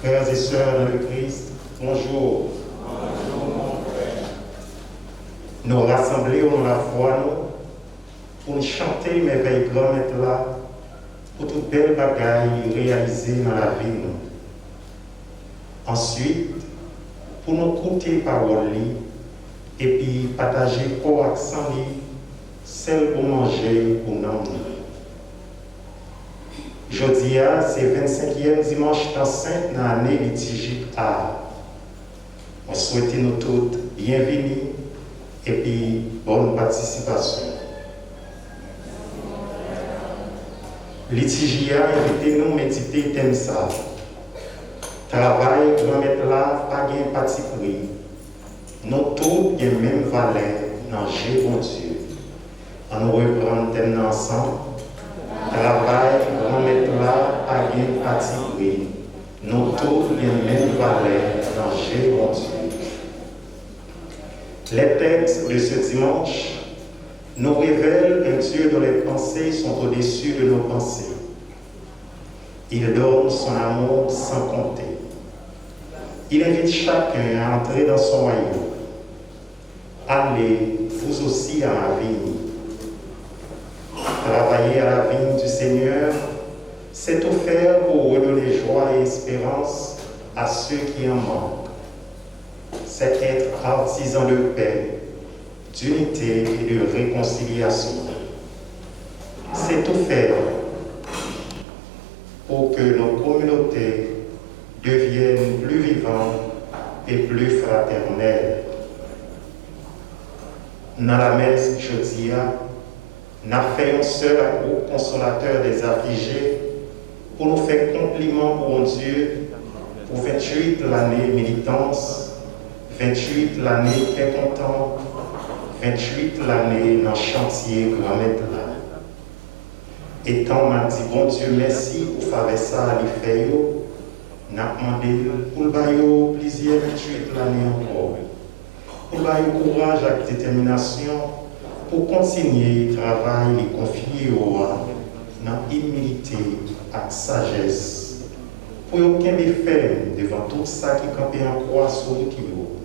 Frères et sœurs dans le Christ, bonjour. Nous rassembler au nom de la foi, pour nous chanter merveille grand être là, pour toute belle bagaille réalisée dans la vie. Ensuite, pour nous écouter parole et puis partager au accent celle pour manger pour nous. Jeudi, c'est le 25e dimanche dans Sainte dans l'année liturgique A. On souhaite nous toutes bienvenue et puis bonne participation. Liturgie A invite nous méditer thème ça. Travail, grand mettre là, pas gain parti pris. Nous tous bien même valeur dans Jésus bon Dieu. On nous reprend thème ensemble. Travail, grand mettre là, pas gain parti pris. Nous tous bien même valeur dans Jésus bon Dieu. Les textes de ce dimanche nous révèlent un Dieu dont les pensées sont au-dessus de nos pensées. Il donne son amour sans compter. Il invite chacun à entrer dans son royaume. Allez, vous aussi, à ma vigne. Travailler à la vigne du Seigneur, c'est offert pour redonner joie et espérance à ceux qui en manquent. c'est être artisan de paix, d'unité et de réconciliation. C'est tout faire pour que nos communautés deviennent plus vivantes et plus fraternelles. Dans la messe jeudi, nous avons fait un seul groupe consolateur des affligés pour nous faire compliment pour Dieu pour 28 l'année militance, 28 l'année très content, 28 l'année dans le chantier grand maître là. Et quand m'a dit bon Dieu merci pour faire ça à l'effet, nous avons demandé pour le baillot plaisir 28 l'année encore. Pour le courage et détermination pour continuer le travail et confier dans l'humilité et sagesse. Pour aucun ferme devant tout ça qui campait en croix sur le kilo.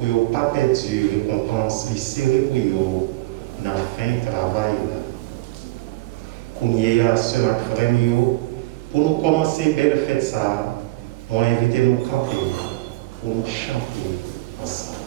Pour ne pas perdre récompense, les serrer pour eux dans la fin du travail. Qu'on y a ce frère pour nous commencer belle fête ça, on invite nous camper pour nous chanter ensemble.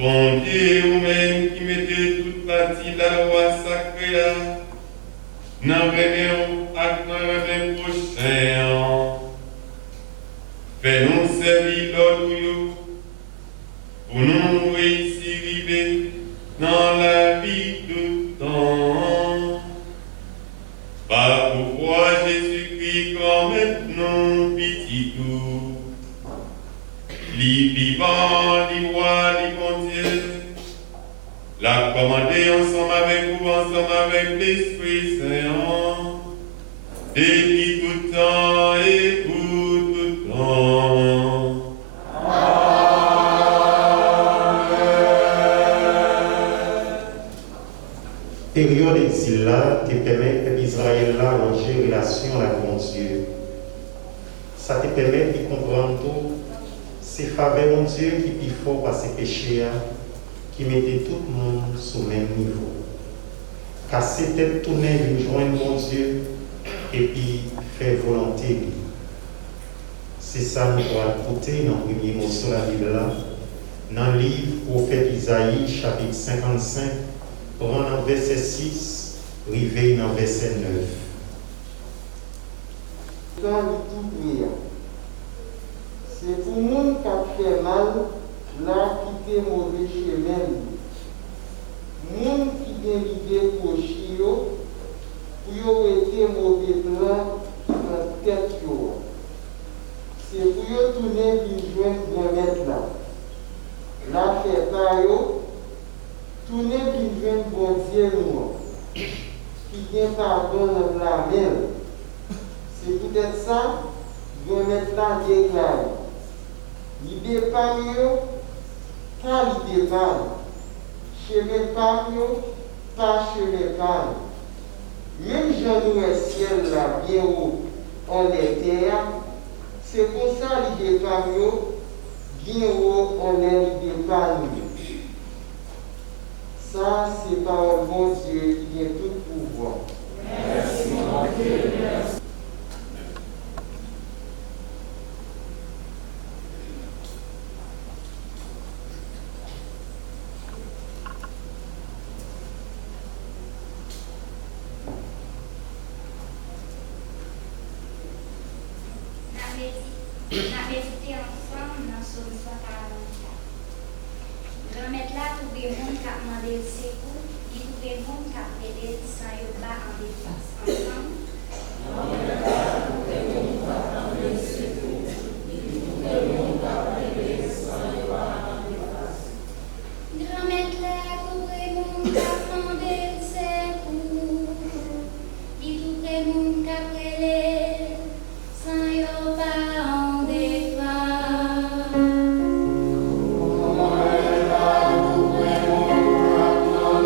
Bon Dieu, vous-même qui mettez toute partie la loi sacrée là, Nan reme ak nan reme prochain. Fais-nous servir l'autre pour nous réussir arriver dans la vie de temps. Par pourquoi Jésus-Christ comme maintenant petit tout. Li vivant, li roi, li bon Dieu. La commander ensemble avec vous, ensemble avec l'Esprit Saint. Depuis tout temps et pour tout temps. Période d'exil là, te permet que Israël là longer relation avec mon Dieu. Ça te permet de comprendre tout, ces faveurs mon Dieu qui plus fort par ses péchés, qui mettait tout le monde sur le même niveau. Car c'était tourner une joindre mon Dieu et puis faire volonté. C'est ça nous doit écouter dans le premier mot sur la Bible là, dans le livre prophète Isaïe, chapitre 55, dans le verset 6, arrivé dans le verset 9. Dans le tout prière. C'est pour le monde qui a fait mal, là, qui était mauvais chemin. Le monde qui a l'idée pour chio, pour être mauvais plan dans tête. C'est pour eux tourner une jointe de mettre là. Là, fait par eux, tourner une jointe bon Dieu nous, qui vient pardon dans la mer. C'est peut-être ça, de mettre là déclaré. L'idée par eux, car l'idée par chemin par eux, pas chemin par même Jean nous est ciel là, bien haut, en est terre, c'est pour ça l'idée par eux, bien haut, on est l'idée par nous. Ça, c'est par un bon Dieu qui vient tout pouvoir. Merci, mon Dieu, merci. Na méditer ensemble dans Psaume 144. Remettre là tout le monde qui a demandé le secours, et tout le monde qui a aidé sans y battre en défense. Ensemble. Remettre là tout le monde qui a demandé le secours, et tout le monde qui a aidé sans y battre en défense. Remettre là tout le monde qui a demandé le secours, et tout le monde qui a aidé sans y battre en défense. Remettre là tout le monde qui a demandé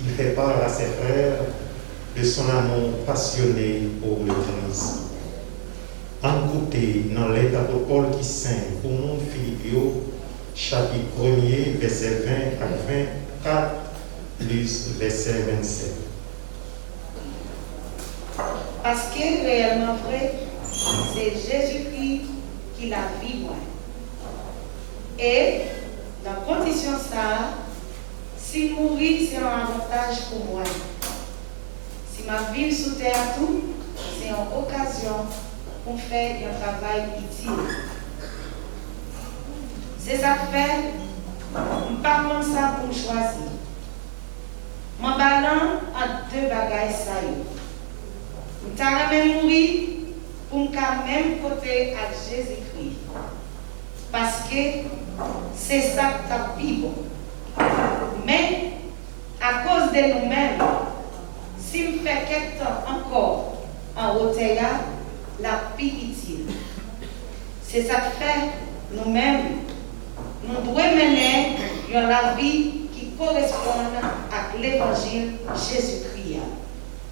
il fait part à ses frères de son amour passionné pour le Christ. Écoutez dans lettre d'apôtre Paul qui saint pour mon Philippe, chapitre 1er, verset 20 à 24, plus verset 27. Parce que réellement vrai, c'est Jésus-Christ qui la vie moi. Et dans condition ça, si mourir c'est un avantage pour moi. Si ma vie sous terre tout, c'est une occasion pour faire un travail utile. C'est ça fait, je ne pas comme ça pour choisir. Mon ballon a deux bagages ça. Je vais mourir pour me même côté à Jésus-Christ. Parce que c'est ça qui t'a bon. Mais à cause de nous-mêmes, si on fait quelque temps encore en hauteur, la plus utile. C'est ça que fait nous-mêmes. Nous devons mener la vie qui correspond à l'évangile Jésus-Christ.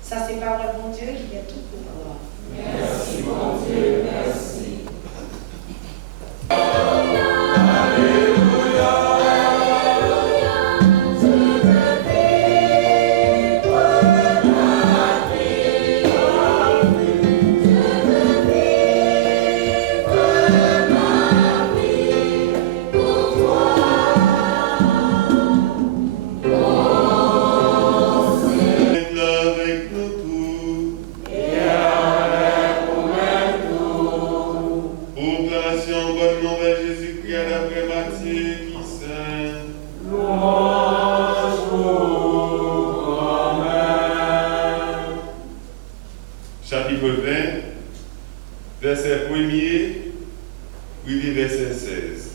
Ça, c'est parole de mon Dieu qui est tout pouvoir. Merci, mon Dieu, merci. Chapitre 20, verset 1er, puis verset 16.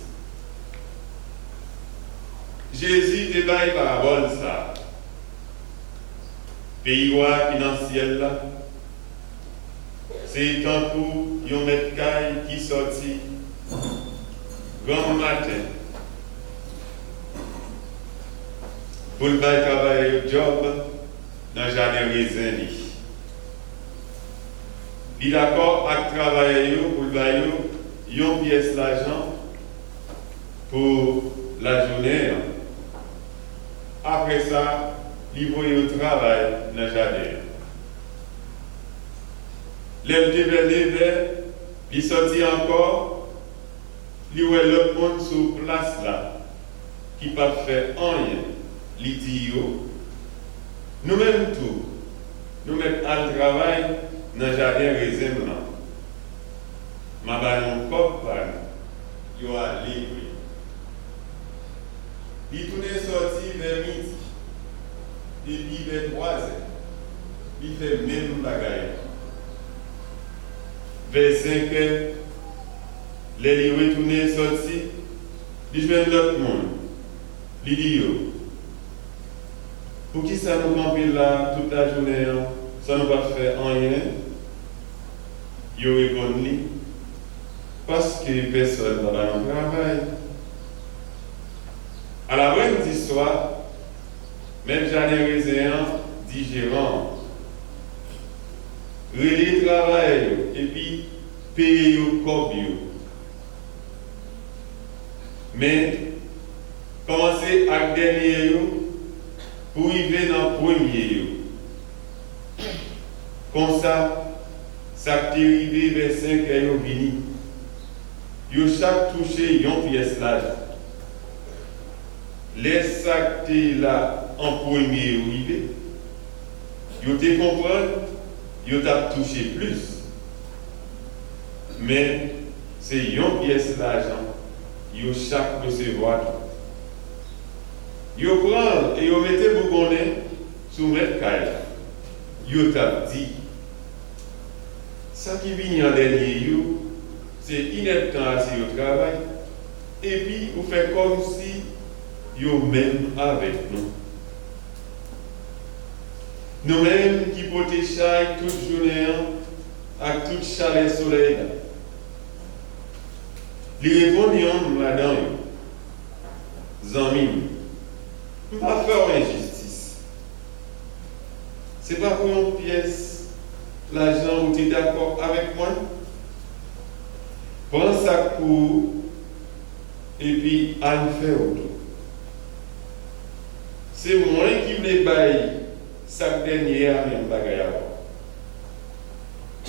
Jésus te baille parabole ça. Pays roi qui dans le ciel là, c'est un coup, yon mètre caille qui sorti, grand matin, pour le bail travailler au job, dans le jardin raisin. Il est d'accord avec travailler pour le bail, une pièce d'argent pour la journée. Après ça, il va au travail dans le jardin. Il sortit encore, il voit l'autre monde sur place là, qui ne peut pas faire rien. Il dit, nous-mêmes tout, nous mettons à le travail dans le jardin raisin. Ma balle, mon corps, il va aller. Il tourne sorti vers midi, et puis vers 3 heures. Il fait même bagaille. Vers 5 heures, les retournent sorti, il joue l'autre monde. Il dit, pour qui ça nous camper là toute la journée, ça ne va pas faire rien? Il répond, parce que personne n'a pas de travail. À la fin de l'histoire, même Jardin Raisin dit gérant, relais travail et puis payer comme yo. Mais commencer à dernier pour arriver dans le premier. Comme ça, ça t'est arrivé vers 5 heures vini. Yo chaque touché une pièce là. Les sacs là en premier arrivé. Yo te comprendre, yo t'a touché plus. Mais c'est une pièce d'argent. Yo chaque recevoir. Yo prend et yo mettez bougonnet sous mettre caille. Yo t'a dit ça qui vient en dernier yo, c'est ineptant assez au travail. Et puis vous faites comme si yo même avec nous. Nous-mêmes qui portons chaque toute journée avec toute chaleur soleil. Les répondons là-dedans. Zami, on va faire injustice. Ce n'est pas pour une pièce, l'argent où tu es d'accord avec moi. Prends ça pour et puis à le faire autour. C'est moi qui voulais bailler chaque dernier à même bagaille avant.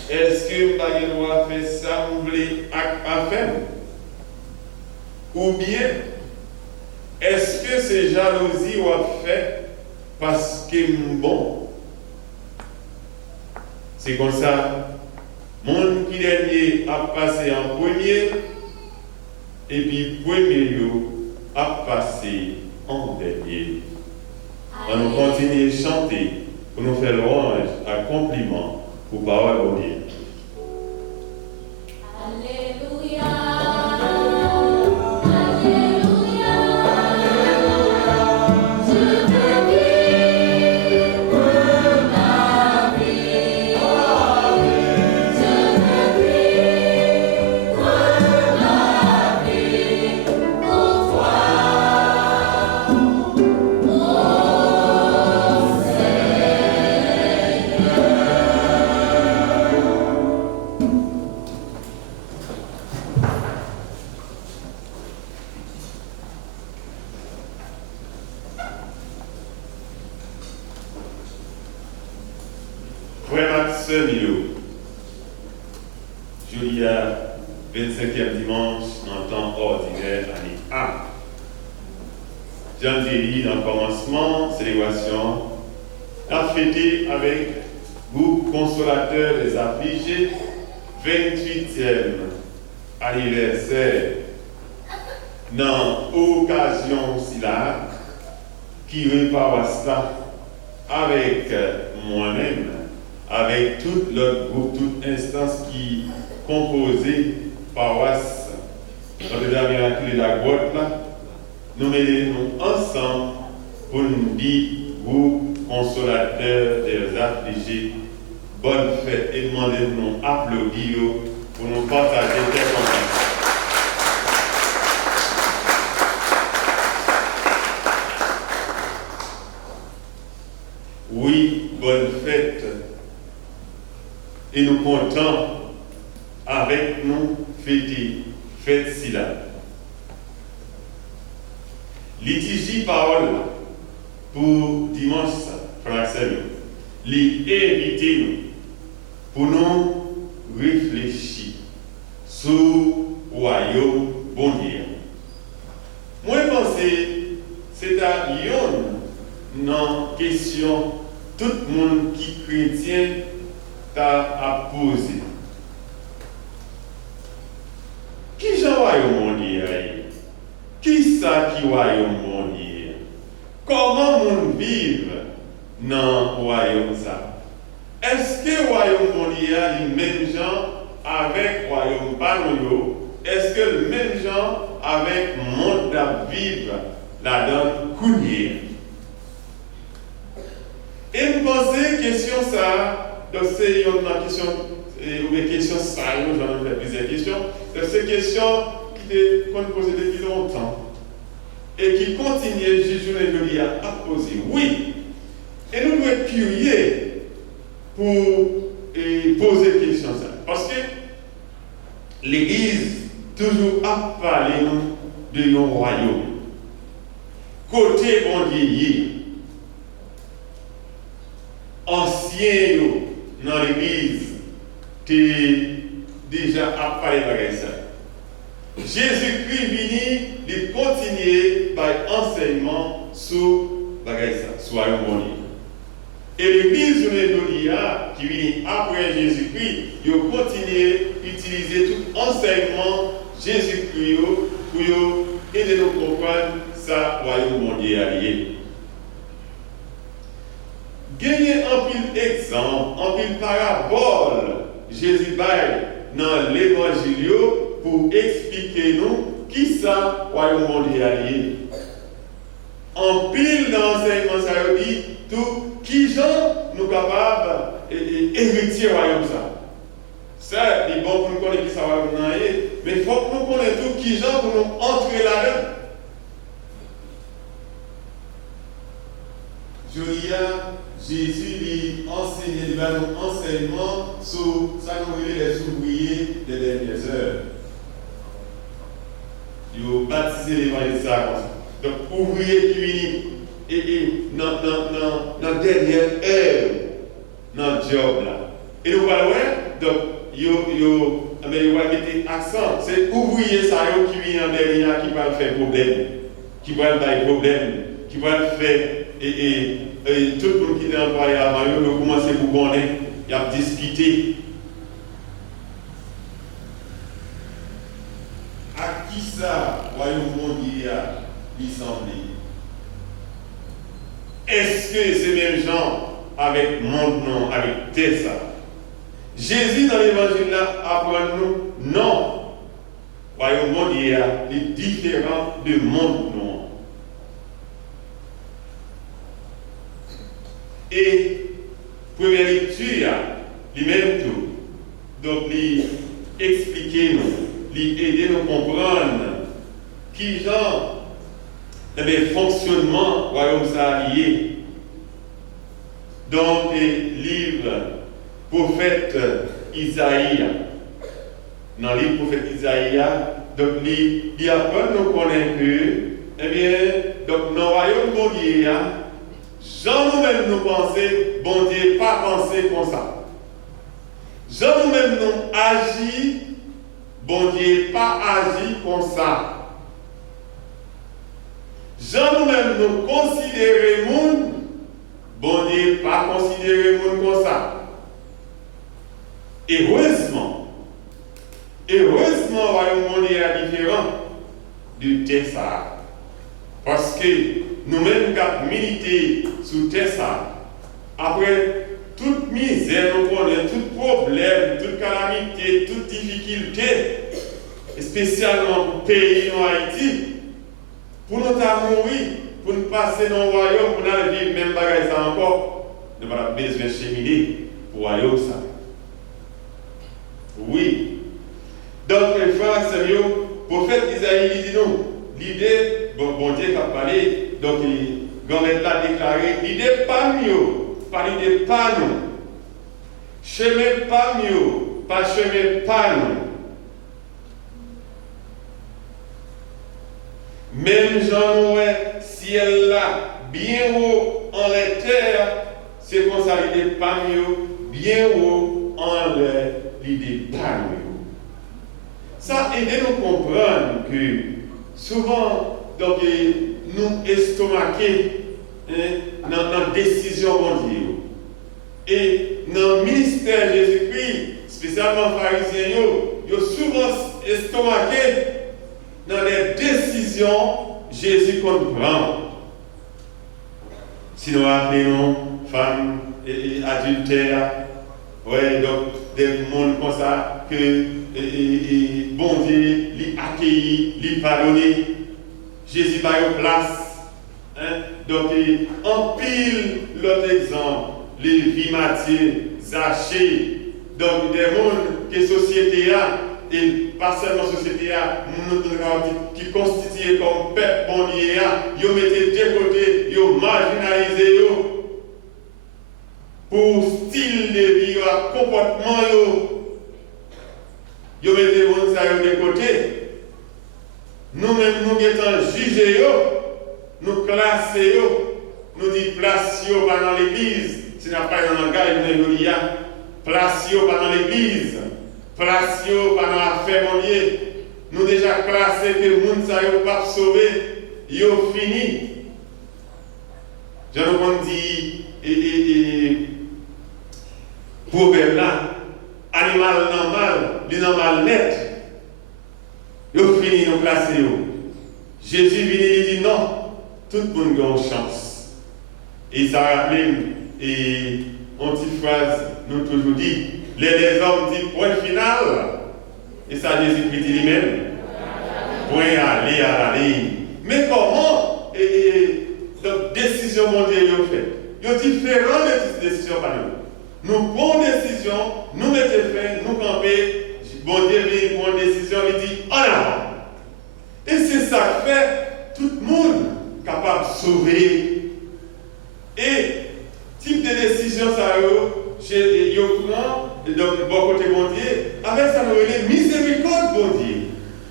Est-ce que je dois faire ça, je voulais à faire? Ou bien, est-ce que c'est jalousie ou à faire parce que je suis bon? C'est comme ça. Mon qui dernier a passé en premier, et puis premier a passé en dernier. On nous continue à chanter pour nous faire louange, un compliment pour parole au Dieu. Alléluia. Jeudi à 25e dimanche en temps ordinaire, année A. Jean Thierry, dans le commencement, célébration, a fêté avec groupe consolateur des affligés, 28e anniversaire. Dans l'occasion aussi là, qui repart ça avec moi-même, avec tout l'autre groupe, toute instance qui composée paroisse, dans le miracle de la grotte là, nous mettons ensemble pour nous dire groupe consolateur des affligés, bonne fête et demandez-nous applaudir pour nous partager tes contents. Oui, bonne fête. Et nous comptons avec nous fêter fête si là. Liturgie parole pour dimanche, frère Samuel. Invitez nous pour nous réfléchir sur le royaume bon Dieu. Moi, je pense que c'est à une question tout le monde qui est chrétien t'a posé. Qui est le royaume mondial? Qui ça qui est le royaume mondial? Comment on vit dans le royaume ça? Est-ce que le royaume mondial est le même genre avec le royaume panoyo? Est-ce que le même genre avec le monde à vivre là-dedans counier? Et je pense question ça, donc c'est une question, ou des questions ça, j'en ai fait plusieurs questions, c'est ces questions qu'on pose depuis longtemps et qui continuent, Jésus à poser. Oui, et nous devons être curieux pour poser des questions ça. Parce que l'Église toujours a parlé de un royaume. Côté bon Dieu, ancien dans l'Église, qui déjà a parlé de ça. Jésus-Christ venu de continuer par enseignement sur ça, sur le royaume. Et l'Église qui vient après Jésus-Christ, il continue à utiliser tout enseignement Jésus-Christ pour aider nous à comprendre ça, royaume mondial. Gagner un pile exemple, un pile parabole, Jésus baille dans l'évangile pour expliquer nous qui ça, royaume mondial. En pile dans l'enseignement, ça veut dire tout qui gens nous capables d'hériter le royaume ça. Ça, c'est bon pour nous connaître qui ça va venir, mais il faut que nous connaissions tout qui gens pour nous entrer là-dedans. Julia, Jésus lui enseignait, il va nous enseignement sur ça nous les ouvriers des dernières heures. Il a baptisé l'évangile ça comme ça. Donc, ouvrier qui vient et dans la dernière heure, dans le job là. Et nous voyons, donc, il va mettre accent, c'est ouvrier ça qui vient en dernier, qui va faire problème, qui va faire problème, qui va faire, et tout le monde qui est employé avant, il va commencer à vous connaître, il a discuté. À qui ça, voyons monde il a semblé? Est-ce que ces mêmes gens avec mon nom, avec Tessa? Jésus dans l'évangile là apprend nous non. Voyons monde il y a les différents de monde non. Et première lecture, lui-même tout. Donc lui expliquer nous, lui aider nous comprendre qui genre fonctionnement royaume ça lié. Donc livre prophète Isaïe, dans le livre prophète Isaïe, donc il apprend nous connaître que, eh bien, donc dans le royaume bon Dieu, Jean nous-mêmes nous penser, bon Dieu pas penser comme ça. Jean nous-mêmes nous agir, bon Dieu pas agir comme ça. Jean nous-mêmes nous considérer monde, bon Dieu pas considérer monde comme ça. Heureusement, royaume monde est différent du Tessa. Parce que nous-mêmes qui avons milité sous Tessa, après toute misère, nous connaissons tout problème, toute calamité, toute difficulté, spécialement pour le pays en Haïti, pour nous mourir, pour nous passer dans le royaume, pour nous vivre même bagaille ça encore, nous n'avons pas besoin de cheminer pour le royaume ça. Oui. Donc, les frères, c'est le prophète Isaïe dit nous, l'idée, bon Dieu qui a parlé, donc Gomet l'a déclaré, l'idée pas mieux, pas l'idée pas nous. Chemin pas mieux, pas chemin pas nous. Même Jean Noël, ciel là, bien haut en les terres, c'est comme ça l'idée pas mieux, bien haut en les l'idée pas mieux. Ça aide nous comprendre que souvent, donc, nous estomaquer dans la décision mondiale. Et dans le ministère Jésus-Christ, spécialement pharisiens, ils sont souvent estomaqués dans les décisions Jésus qu'on prend. Si nous appelons femmes et adultères, ouais, donc des mondes comme ça que bon Dieu l'a accueilli, l'a pardonné, Jésus va en place. Hein? Donc en pile l'autre exemple, les vies Matthieu, Zachée, donc des mondes que la société a, et pas seulement la société a, qui constituent comme peuple bon Dieu, ils ont mis de côté, ils ont marginalisé pour style de vie, comportement, ils ont mis de côté. Nous-mêmes, nous étant jugés, nous classés, nous disons place dans l'église. Si nous n'avons pas un langage, nous disons place dans l'église, place dans l'affaire mondiale. Nous déjà classés que les gens ne sont pas sauvés, ils ont fini. Je nous dis, proverbe là, animal normal, l'inormal net, ils ont fini de classer. Jésus vient et dit non, tout le monde a une chance. Et ça rappelle, et en petite phrase, nous toujours dit, les hommes disent point final, et ça Jésus dit lui-même, point aller à la ligne. Mais comment, donc décision mondiale ils ont fait? Ils ont différentes décisions par nous. Nous prenons des décisions, nous mettons fin, nous camper, bon Dieu vient prendre une décision, il dit en avant. Et c'est ça qui fait tout le monde capable de sauver. Et disposition, ça chez Yokouan, donc bon côté bon Dieu, avec ça nous relève miséricorde bon Dieu,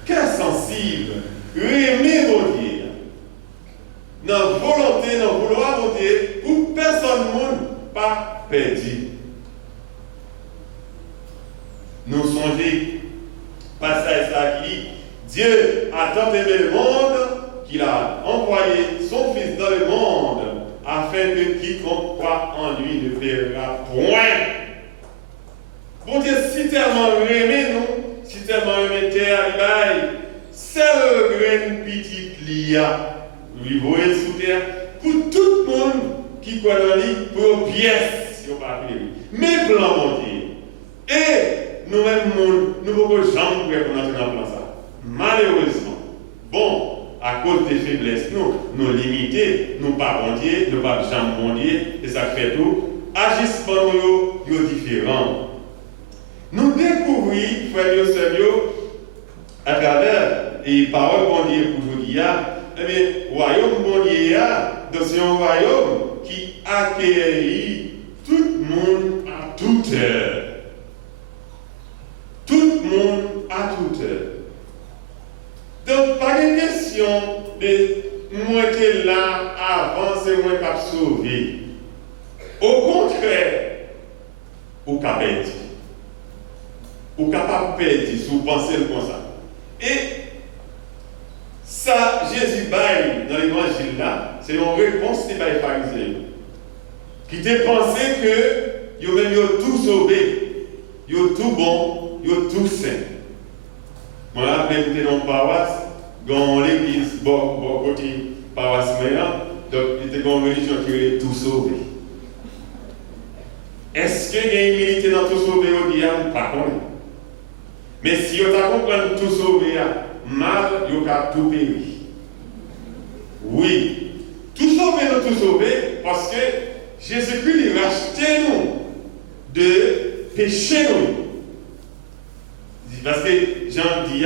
cœur sensible, aimer bon Dieu, dans volonté, dans vouloir bon Dieu, pour personne monde pas perdu. Nous songeons, passage ça qui dit, Dieu a tant aimé le monde qu'il a envoyé son Fils dans le monde afin que quiconque croit en lui ne périra point. Bon Dieu, si tellement aimé nous, si tellement aimé terre, seul grain petit lia, lui voyez sous terre, pour tout le monde qui croit en lui, pour pièces, si on pas appeler. Mais blanc, mon Dieu. Et nous-mêmes, nous ne pouvons jamais pour entrer dans ça. Malheureusement, bon, à cause des faiblesses, nous limités, nous pas bon Dieu, nous pas jamais bon Dieu, et ça fait tout. Agissement nous différents. Nous découvrons, frères et sœurs, à travers les paroles bon Dieu pour aujourd'hui, le royaume bon Dieu, c'est un royaume qui accueille tout le monde à toute heure. Tout le monde à toute heure. Donc, pas de question de moi qui là avant, c'est moi qui a sauvé. Au contraire, au cas perdu. Au capable perdu, si vous pensez comme ça. Et ça, Jésus baille dans l'évangile là, c'est une réponse des pharisiens. Qui te pensé que ils ont tout sauvé, ils ont tout bon, ils ont tout saint. Moi, après, j'étais dans la paroisse, dans l'église, bon côté paroisse, donc il était dans une religion qui avait tout sauvé. Est-ce qu'il y a une milité dans tout sauvé au dia? Pas contre. Mais si on a compris tout sauvé, mal, il y a tout péri. Oui, tout sauvé, nous tout sauvé, parce que Jésus-Christ a racheté nous de péché nous. Parce que Jean dit,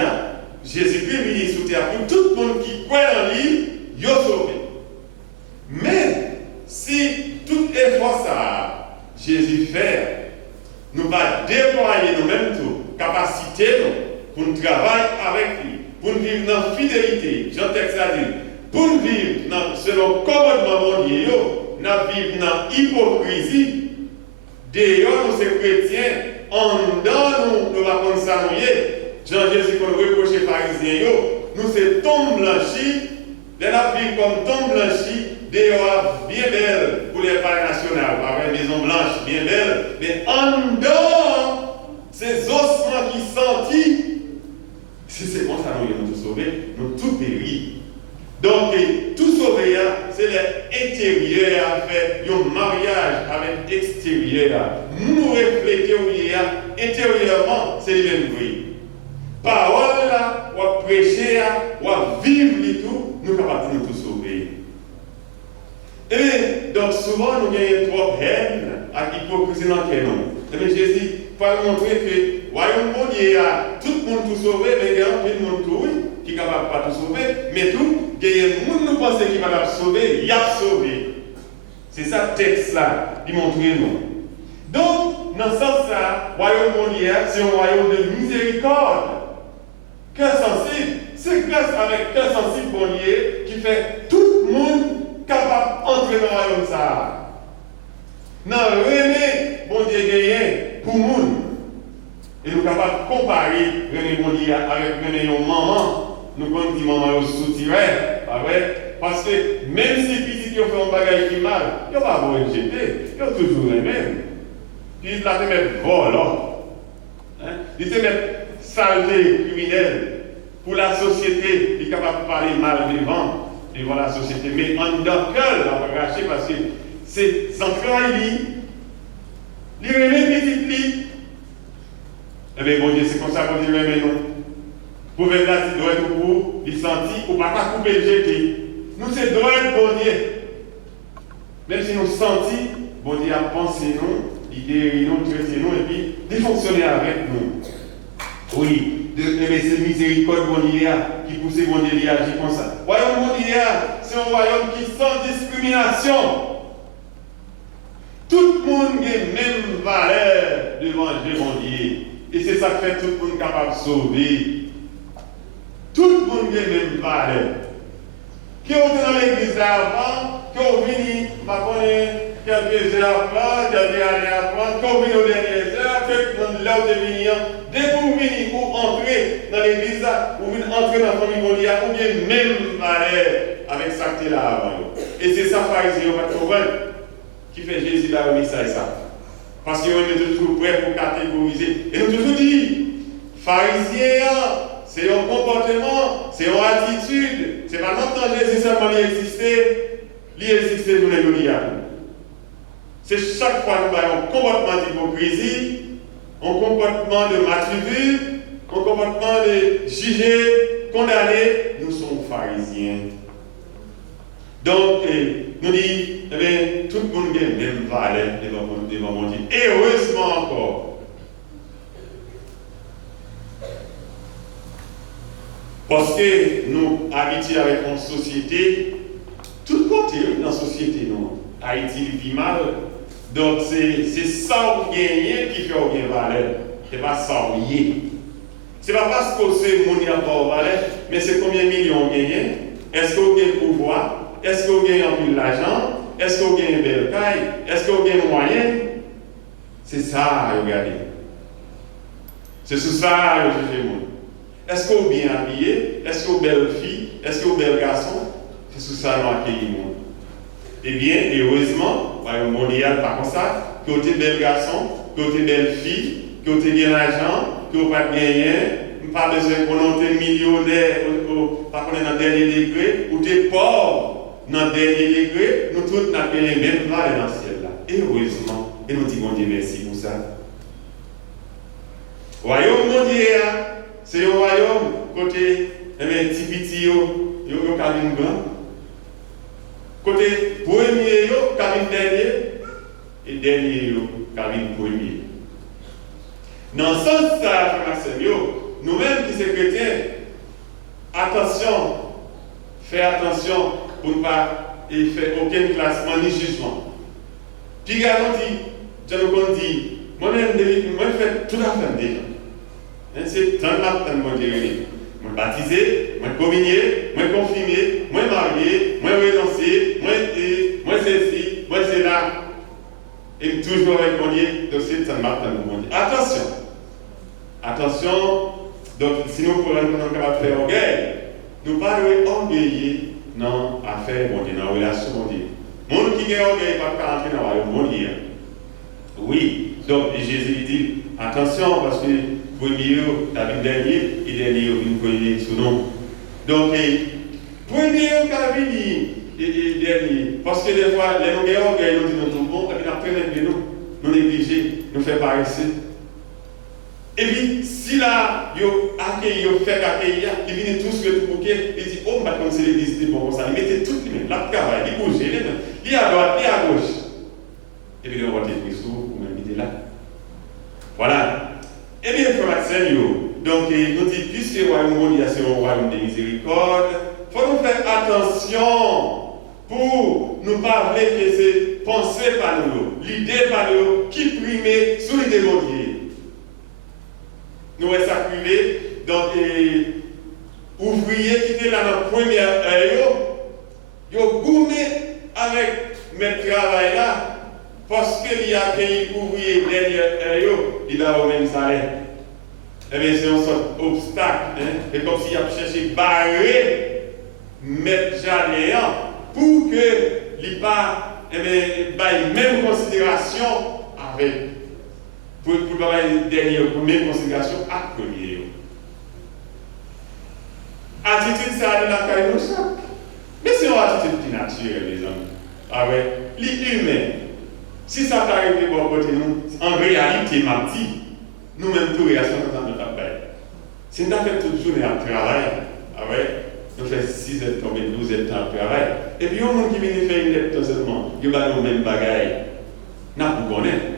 Jésus-Christ vient sous terre pour tout le monde qui croit en lui, il est sauvé. Mais si tout effort ça, Jésus fait, nous va déployer nous-mêmes tout, capacité nous, pour nous travailler avec lui, pour nous vivre dans la fidélité, Jean texte a dit, pour nous vivre selon le commandement de Dieu, nous vivons dans l'hypocrisie. D'ailleurs, nous sommes chrétiens, en dedans, nous va comme ça, Jean-Jésus, qu'on reproche les pharisiens, nous sommes tombes blanchis, les vivent comme tombes blanchis, d'ailleurs, bien belles pour les parcs nationaux, avec une maison blanche, bien belle, mais en dedans, ces ossements qui sentent, si c'est comme ça, nous tout sauver, nous tout péri. Donc, tout sauver, c'est l'intérieur à faire un mariage avec l'extérieur. Nous reflétons intérieurement, c'est le même bruit. Parole, ou prêcher, ou vivre tout, nous sommes capables de tout sauver. Et donc, souvent, nous avons trop haine à l'hypocrisie dans le nom. Mais Jésus va montrer que, voyons, bon Dieu, tout le monde tout sauvé, mais il y a tout le monde tout, qui est capable de pas tout sauver, mais tout, il y a des gens qui pensent qu'il va sauver, il a sauvé. C'est ça le texte là, il montre nous. Donc, dans ce sens-là, royaume mondial, c'est un royaume de miséricorde. Cœur sensible, c'est grâce avec cœur sensible mondial qui fait tout le monde capable d'entrer dans le royaume ça. Dans René, bon Dieu gagné pour le monde. Et nous sommes capables de comparer René Bondier avec René maman. Nous connaissons que maman est sous-tirée, pas vrai? Parce que même si les petits ont fait un bagage qui mal, ils n'ont pas beau jeter, ils ont toujours les mêmes. Puis ils te mettent vol, ils te mettent saleté criminelle. Pour la société, ils sont capables de parler mal devant la société. Mais en dedans, cœur, on va gâcher parce que c'est central, il remet petit lit. Eh bien, bon Dieu, c'est comme ça qu'on dit, mais non. Pour venir là, c'est droit pour il sentit, ou pas couper le jeter. Nous, c'est droit bon Dieu. Même si nous sentons, bon Dieu a pensé nous, il guérit nous, traité nous, et puis, il fonctionne avec nous. Oui, mais c'est miséricorde bon Dieu qui pousse bon Dieu à agir comme ça. Royaume bon Dieu, c'est un royaume qui sans discrimination. Tout le monde monde a la même valeur devant Dieu, mon Dieu. Et c'est ça qui fait tout le monde capable de sauver. Tout le monde a la même valeur. Qui est dans l'église avant, qui est venu, quelques heures avant, quelques années avant, qui est venu aux dernières heures, que là où est venu, dès que vous venez pour entrer dans l'église, vous venez entrer dans la famille mondiale, ou bien même valeur avec ça que tu es là avant. Et c'est ça, pharisien, qui fait Jésus là au message ça. Parce qu'on est toujours prêt pour catégoriser. Et nous toujours dit, pharisien, c'est un comportement, c'est une attitude. C'est pas non Jésus seulement il existait dans les mondiaux. C'est chaque fois que nous avons un comportement d'hypocrisie, un comportement de maturité, un comportement de juger, condamner, nous sommes pharisiens. Donc, nous disons, eh bien, tout le monde a la même valeur devant mon Dieu. Et heureusement encore. Parce que nous habitons avec une société, tout côté dans la société, nous, Haïti vit mal. Donc, c'est ça qui gagne qui fait aucune valeur. Ce n'est pas ça qui est. Ce n'est pas parce que c'est mon valeur, mais c'est combien de millions gagnés. Est-ce que vous avez le pouvoir? Est-ce que vous avez un peu d'argent? Est-ce que vous avez une belle taille? Est-ce que vous avez des moyens? C'est ça, regardez. C'est sur ça que je fais le monde. Est-ce que vous êtes bien habillé? Est-ce que vous êtes belle fille? Est-ce que vous êtes bel garçon? C'est sur ça que nous accueillons le monde. Eh bien, heureusement, le mondial, pas comme ça, que vous êtes bel garçon, que vous êtes belle fille, que vous êtes bien l'argent, que vous n'avez pas bien, pas besoin qu'on ait millionnaire, pas qu'on est dans le dernier degré, ou t'es pauvre. Dans le dernier degré, nous tous n'avons pas les mêmes valeurs dans le ciel là. Et heureusement, et nous disons Dieu merci pour ça. Le royaume mondial, c'est un royaume côté petit petit, il y a un cabine blanc. Côté premier, il y a un cabine dernier. Et dernier, il y a un cabine premier. Dans ce sens, ça, nous-mêmes qui sommes chrétiens, attention, fais attention. Pour ne pas faire aucun classement ni jugement. Puis, Jean-Claude dit, moi-même, je fais tout à fait déjà. C'est dans ma tête, moi, je suis baptisé, je suis communié, je suis confirmé, je suis marié, je suis renoncé, moi c'est moi c'est là. Et toujours avec mon Dieu, donc c'est dans ma tête, mon Dieu. Attention, donc sinon, pour être capable de faire orgueil, nous parlons orgueilleux. Non, affaire, bon Dieu, dans la relation, bon Dieu. Mon qui est orgueil, pas qu'à entrer dans le royaume, bon Dieu. Oui, donc Jésus dit, attention, parce que premier, David dernier, et dernier, il connaît son nom. Donc, premier, David et dernier, parce que des fois, les gens qui ont orgueil, nous disent, nous sommes bons, et puis après, nous négliger, nous faire paresser. Et puis, si là, ils accueillent, ils font accueillir, ils viennent tous le bouquet, ils disent, oh, maintenant c'est l'église, c'est bon, ça, ils mettent tout les mains, là, le travail, ils bougent, ils à droite, ils à gauche. Et puis, ils vont être pris ou même ils là. Voilà. Eh bien, frère Seigneur, donc, nous dit, puisque le royaume mondial, c'est un royaume de miséricorde, il faut nous faire attention pour nous parler que c'est penser par nous, l'idée par nous, qui primait sur l'idée mondiale. Nous avons sacrifié, donc, ouvriers qui étaient là dans la première heure, ils ont goûté avec mes travail là, parce qu'il a accueilli ouvriers dernière heure, il a au même salaire. Eh bien, c'est une sorte d'obstacle, c'est comme s'il a cherché à barrer mettre Jaléan pour que il pas ait même considération avec. Pour avoir une dernière première considération à premier. Attitude, ça a de la caille nous ça. Mais c'est une attitude qui est naturelle, les amis. Ah ouais, l'humain. Si ça t'arrive de bon côté nous, en réalité, ma petite, nous-mêmes, tout réaction dans notre travail. Si nous avons fait toute journée à travail, ah ouais, nous faisons 6 heures, 12 heures de travail. Et puis, il y a un monde qui vient faire une lettre seulement, il y a nos mêmes bagailles. Nous connaissons.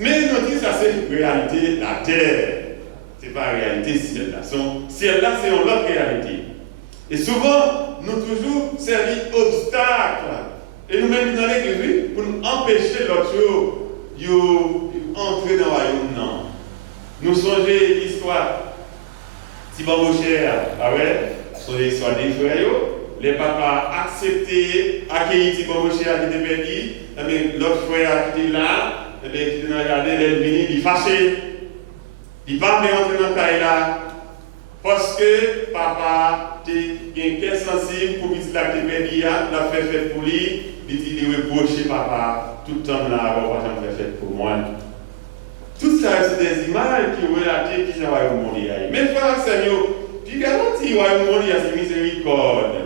Mais nous disons ça, c'est réalité la terre. Ce n'est pas la réalité ciel là. Ciel là, c'est une autre réalité. Et souvent, nous toujours servi obstacle. Et nous-mêmes dans l'église pour nous empêcher l'autre chose yo entré dans le royaume, non. Nous songeons l'histoire. Si bon cher, ah ouais, sur l'histoire des frères, les papas accepté, accueilli si bon cher qui était perdu, mais l'autre frère qui était là, qui était regardé, il est venu, il est fâché. Il ne va pas entrer dans le cas là, parce que papa a un cœur sensible pour qu'il l'a perdu, l'a fait pour lui, il reproché papa, tout le temps là, on va jamais fait pour moi. Tout ça, c'est des images qui relatent qui sont dans le monde. Mais frère Seigneur, puis garantit le royaume c'est miséricorde.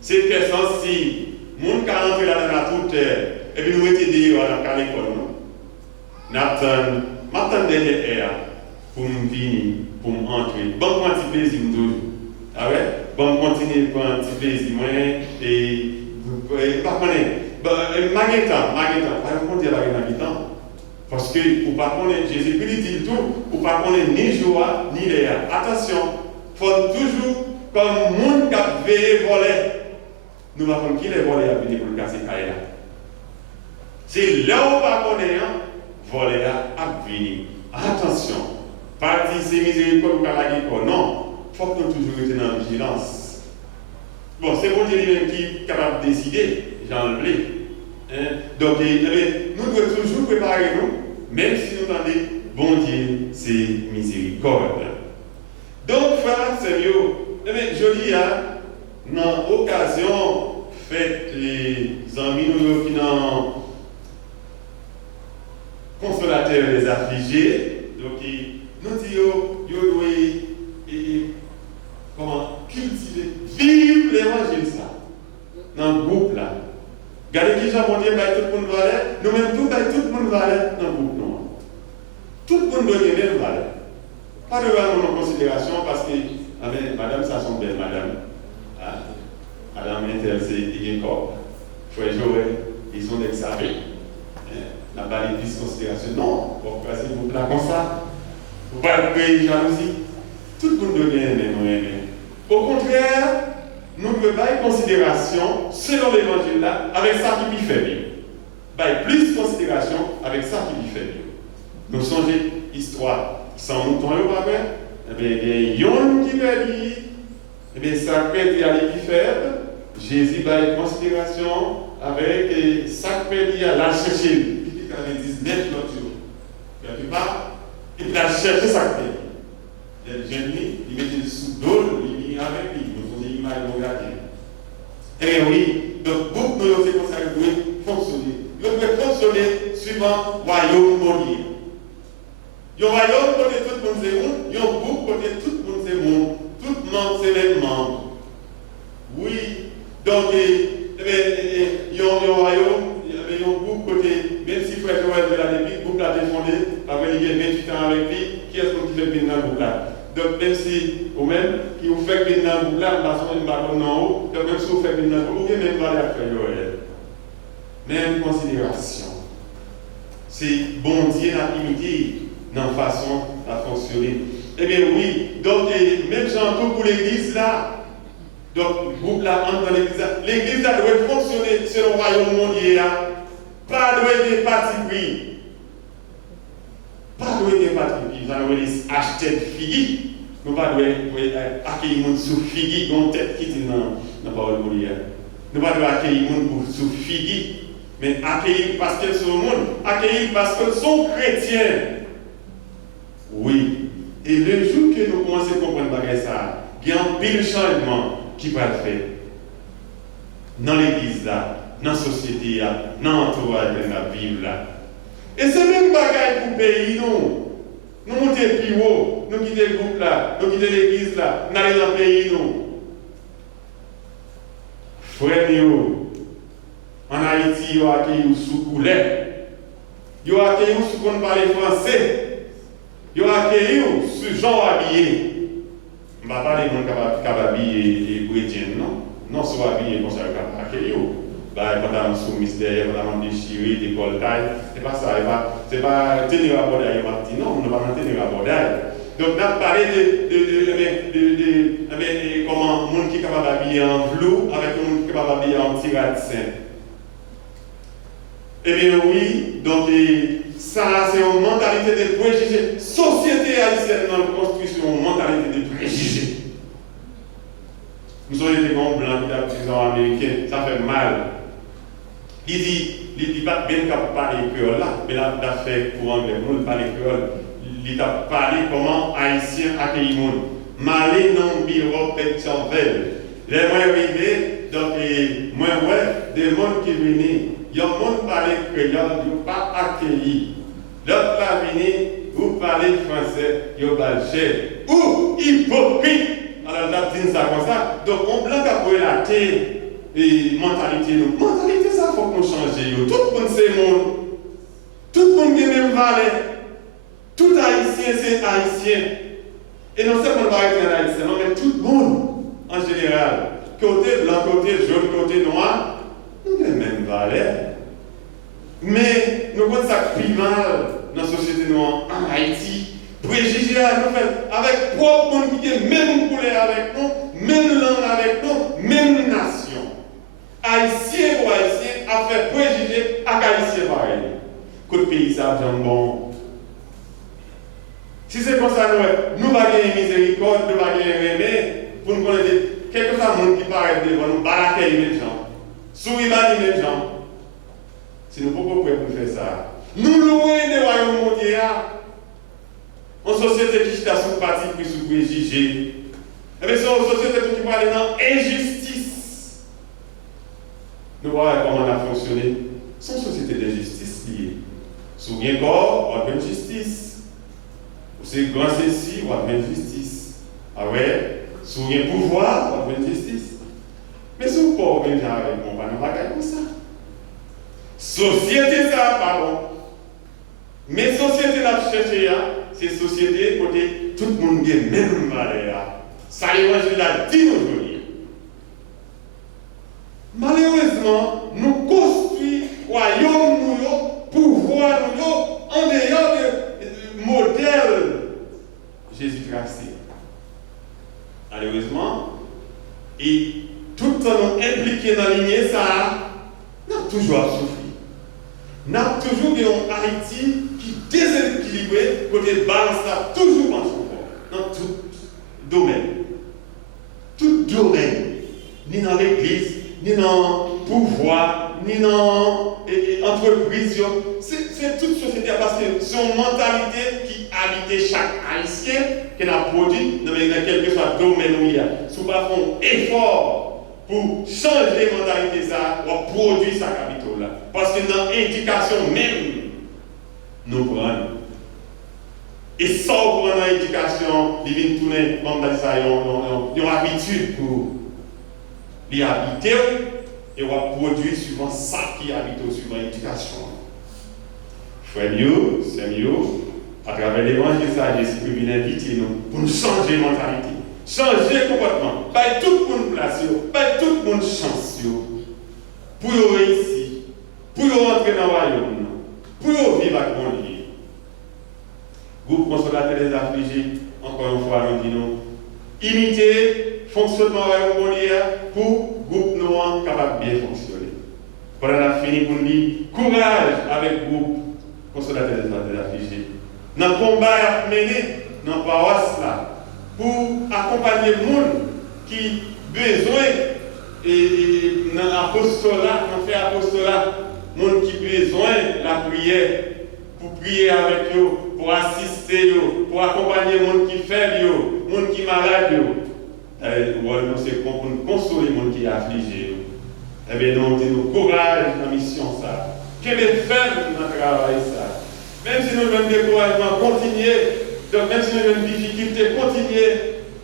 C'est que sensible. Les gens qui sont rentrés dans la toute terre, et puis nous étions dans l'école. Nous attendons derrière pour nous venir, pour nous entrer. Bon, un petit plaisir, toujours. Ah ouais? Bon, continuer pour un petit plaisir. Et pas connaître. Magnétan, pas compter avec Magnétan. Parce que pour ne pas connaître Jésus-Christ dit tout, pour ne pas connaître ni joie ni l'air. Attention, il faut toujours, comme le monde qui a veillé voler, nous ne savons pas qui les volés à venir pour le casser là. C'est là où on va connaître, voler à venir. Attention, pas dire c'est miséricorde ou caractère, non, il faut que nous toujours rester dans la vigilance. Bon, c'est bon Dieu lui-même qui est capable de décider, j'en le blé. Donc, nous devons toujours préparer nous, même si nous entendons, bon Dieu, c'est miséricorde. Donc, frère, Seigneur, je dis, dans l'occasion, faites les amis nous qui sont consolateurs des affligés, donc, nous disons, comment cultiver, vivre l'évangile, ça, dans le groupe là. Regardez qui Jean Dieu tout le monde valait, nous-mêmes tout le monde valait dans le groupe. Non. Tout le monde doit gagner le valait. Pas de valeur en considération parce que, madame, ça sont belles, madame. Madame intéressée, il y a un corps. Frère Joël, ils sont d'examen. N'a pas les plus considération. Non, pour passer le groupe là comme ça. Pour ne pas créer jalousie. Tout le monde doit gagner. Au contraire, nous devons faire considération, selon l'évangile là, avec ça qui lui fait bien. Plus considération avec ça qui lui fait bien. Nous songeons l'histoire sans mouton et au pape, il y a un qui peut dire, ça peut dire à l'épiphète, Jésus va être considération avec ça peut dire à la chercher. Il avait 19 l'autre jour. Quelque part, il a cherché ça que il mettait sous l'eau, il vient avec lui. Eh oui, donc beaucoup de nos conseils doivent fonctionner. Ils doivent fonctionner suivant le royaume mondial. Il y a un royaume côté tout le monde c'est monde, il y a un groupe côté tout le monde c'est monde, tout le monde c'est les membres. Oui, donc il y a un royaume, il y a un groupe côté, même si frère Joël de la République, le groupe l'a défendu, après il y a 28 ans avec lui, qui est-ce qui fait bien dans le groupe là? Donc, même si, ou même, qui vous fait bien dans le groupe là, parce qu'on va en haut, donc même si vous faites bien dans le groupe, vous pouvez même parler avec Joël. Même considération. C'est bon Dieu à imiter dans la façon à fonctionner. Eh bien, oui, donc, même j'entends pour l'église là, donc, le groupe là entre dans l'église là doit fonctionner selon le royaume mondial, pas de parti pris. Pas de parti pris, nous allons acheter de figues. Nous ne pouvons pas accueillir les gens sous figues, dans tête qui est dans la parole mondiale. Nous ne pouvons pas accueillir les gens sous figues, mais accueillir parce qu'ils sont au monde, accueillir parce qu'ils sont chrétiens. Oui. Et le jour que nous commençons à comprendre ça, il y a un pile changement qui va le faire. Dans l'église là, dans la société là, dans l'entourage de la vie là. Et c'est même bagaille pour le pays, nous. Nous montons plus haut, nous quittons le groupe là, nous quittons l'église là, nous allons dans le pays, nous. Frère, en Haïti, ils ont accueilli sous coulet. Ils ont accueilli sous qu'on parle français. Ils ont accueilli sous gens habillés. Je ne vais pas parler de gens qui sont habillés et chrétiens, non. Non, ils sont habillés comme ça, ils ont accueilli. Quand on est sous mystère, quand on est déchiré, des coltailles, c'est pas ça. C'est pas tenir à bordaille, non, on ne va pas tenir à bordaille. Donc, on a parlé de comment un monde qui est capable d'habiller en flou avec un monde qui est capable d'habiller en tiradicin. Eh bien, oui, donc, haïtienne dans la construction une mentalité de préjugés. Nous sommes des grands blancs qui sont des américains, ça fait mal. Il dit, il n'a pas bien parler créole là, mais là, il a fait pour anglais, nous parler créole. Il a parlé comment haïtien accueille le monde. Malé non bureau Pétionville. Les moins arrivés, donc, moi, ouais, des gens qui viennent, il y a un monde qui parle créole, ils ne pas accueilli. L'autre pas venu, vous parlez français, ils n'ont pas cher. Ou hypocrite. Alors, là, dit ça comme ça. Donc, on blanc a pour la terre et mentalité. Nous. Mentalité, ça, il faut qu'on change. Tout le monde, c'est le monde. Tout le monde a même valeur. Tout haïtien, c'est haïtien. Et non seulement pas être un haïtien, non, mais tout le monde, en général, côté blanc, côté jaune, côté noir, nous avons les mêmes valeurs. Mais nous avons ça qui mal dans la société noire en Haïti. Préjugés à nous faire avec propre monde qui est même couleur avec nous, même langue avec nous, même nation. Haïtien ou haïtien a fait préjugés à haïtien pareil. Côté pays, ça a bon. Si c'est comme ça, nous allons gagner miséricorde, nous allons gagner remède pour nous connaître quelque chose de monde qui paraît devant nous, balaquer les gens, sourire les gens. Si nous ne pouvons pas faire ça, nous louons les royaumes mondiaux en société qui est sous parti puis sous préjugé. Et bien, c'est une société qui va aller dans l'injustice. Nous voyons comment on a fonctionné. C'est une société d'injustice liée. Sous bien corps, on a une justice. C'est grand ceci, on a une justice. Ah ouais, sous un pouvoir, on a une justice. Mais si vous ne pouvez pas avec moi, on va pas comme ça. Société, ça, pardon. Mais société, là, chercher, c'est société côté tout le monde a même valeur. Ça, l'évangile a dit aujourd'hui. Malheureusement, nous construisons royaume, pouvoir, en dehors du modèle Jésus-Christ. Malheureusement, et tout le temps impliqué dans la lignée, ça, nous avons toujours souffert. Nous avons toujours une Haïti qui est déséquilibrée, côté balance, ça toujours en souffrance, dans tout domaine. Tout domaine, ni dans l'église, ni dans le pouvoir, ni dans l'entreprise. C'est toute société parce que c'est une mentalité qui habite chaque haïtien qui a produit dans quel que soit le domaine où il y a. Si vous ne faites pas un effort pour changer la mentalité, ça, on produit sa capitale là. Parce que dans l'éducation même, nous prenons. Et sans prendre l'éducation, ils viennent tourner comme ça, ils ont habitude pour les habiter et on va produire suivant ça qui habite suivant l'éducation. Frère mieux, c'est mieux, à travers l'évangile, ça, Jésus vient inviter nous pour nous changer la mentalité, changer le comportement, pas tout le monde place, pas tout le monde chance, pour réussir, pour rentrer dans le royaume, pour vivre avec mon Dieu. Groupe consolateur des affligés, encore une fois, nous disons, imiter le fonctionnement du royaume mondial pour le groupe noir capable de bien fonctionner. Quand on a fini pour nous dire, courage avec le groupe consolateur des affligés. Dans le combat à mener, dans la paroisse là, pour accompagner le monde qui a besoin, et dans l'apostolat, dans le fait apostolat, le monde qui a besoin de la prière, pour prier avec eux, pour assister eux, pour accompagner le monde qui fait eux, le monde qui est malade eux. C'est pour consoler le monde qui est affligé. Eh bien, nous disons courage dans la mission ça. Quel est faire dans le travail ça? Même si nous avons un découragement, continuez. Donc, même si nous avons une difficulté, continuez.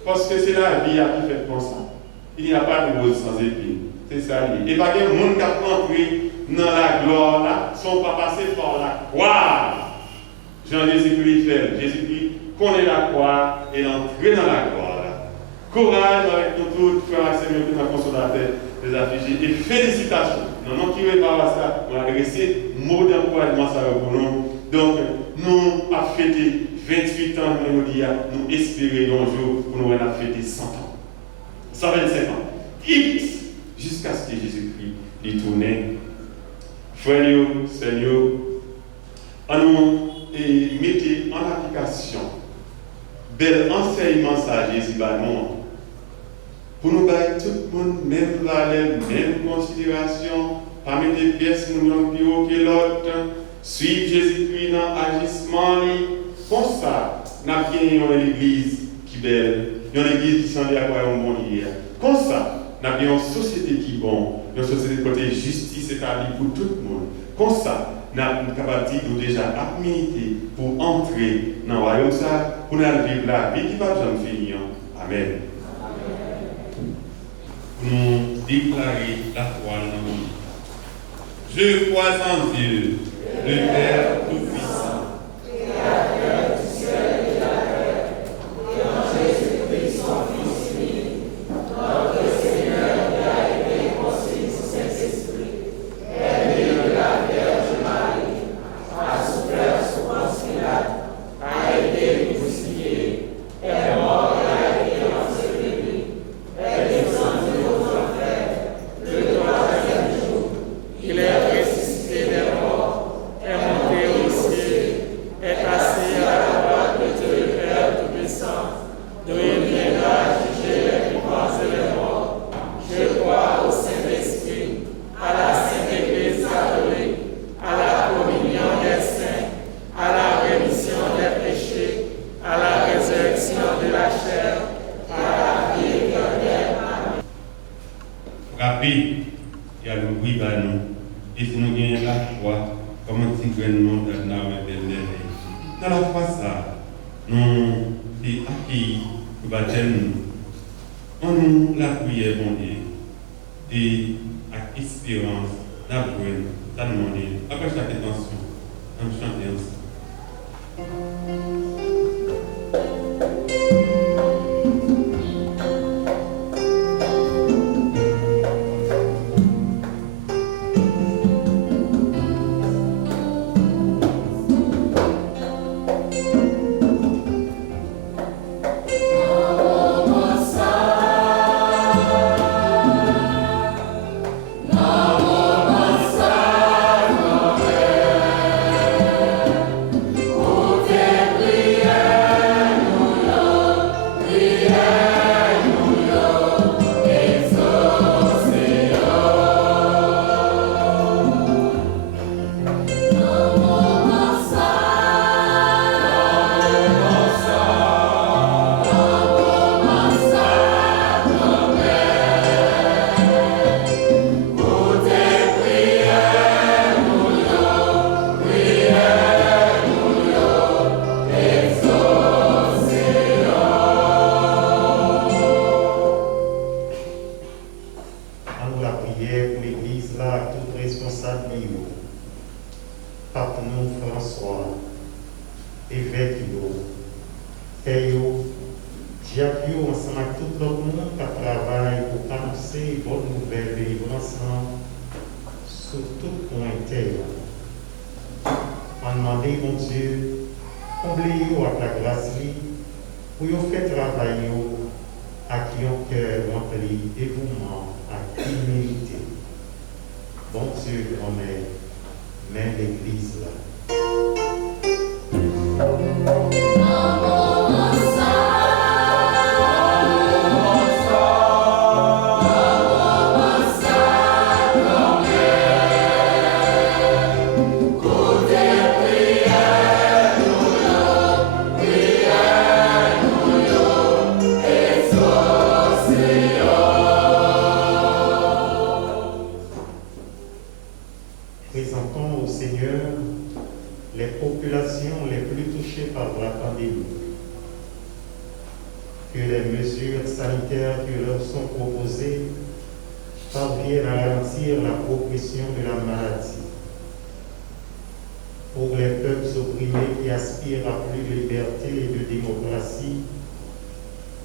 Parce que c'est la vie qui fait comme ça. Il n'y a pas de rose sans épines. C'est ça. Et pas que le monde qui a entré dans la gloire là, ne sont pas passés par la croix. Jean-Jésus-Christ fait. Jésus-Christ connaît la croix et entrer dans la gloire. Courage avec nous tous, frères et sœurs, qui nous consolateur des affligés. Et félicitations. Nous n'avons qui pas ça, on a adressé mot d'encouragement pour nous. Donc, nous avons fêté 28 ans de Mélodia, nous espérons un jour pour nous avons fêté 100 ans. 125 ans. Jusqu'à ce que Jésus-Christ y tourne. Frères, Seigneur, nous mettez en application bel enseignement ça Jésus va nous. Pour nous bailler tout le monde, même valeur, même considération, parmi les pièces, nous avons plus haut que l'autre, suivre Jésus-Christ dans l'agissement, comme ça, nous avons une église qui est belle, une église qui semble à quoi un bon lieu. Comme ça, nous avons une société qui est bonne, une société de côté justice établie pour tout le monde. Comme ça, nous sommes capables de déjà militer pour entrer dans le royaume, pour nous vivre la vie qui va jamais finir. Amen. Nous déclarer la foi dans nous. Je crois en Dieu, le Père Tout-Puissant, Créateur du ciel et de la terre, et en Jésus-Christ, son Fils unique, notre Seigneur qui a été conçu du Saint-Esprit, est né de la Vierge Marie, a souffert sous Ponce Pilate, a été crucifié, est mort et a été enseveli, est descendu aux enfers, le troisième jour, il est ressuscité des morts, est monté au ciel, est assis à la droite de Dieu le Père Tout-Puissant, d'où il viendra juger les vivants et les morts. Je crois au Saint-Esprit, à la Sainte Église catholique, à la communion des saints, à la rémission des péchés, à la résurrection de la chair, à la vie éternelle. Amen. Rappelez, il y a le bruit à nous. Et si nous gagnons la foi, comme un petit gouvernement de la dans la foi, ça, nous sommes acquis pour baptême. On nous la prière, bon Dieu, et avec espérance, d'abord, ça nous demande. Après chaque intention, on chante ensemble.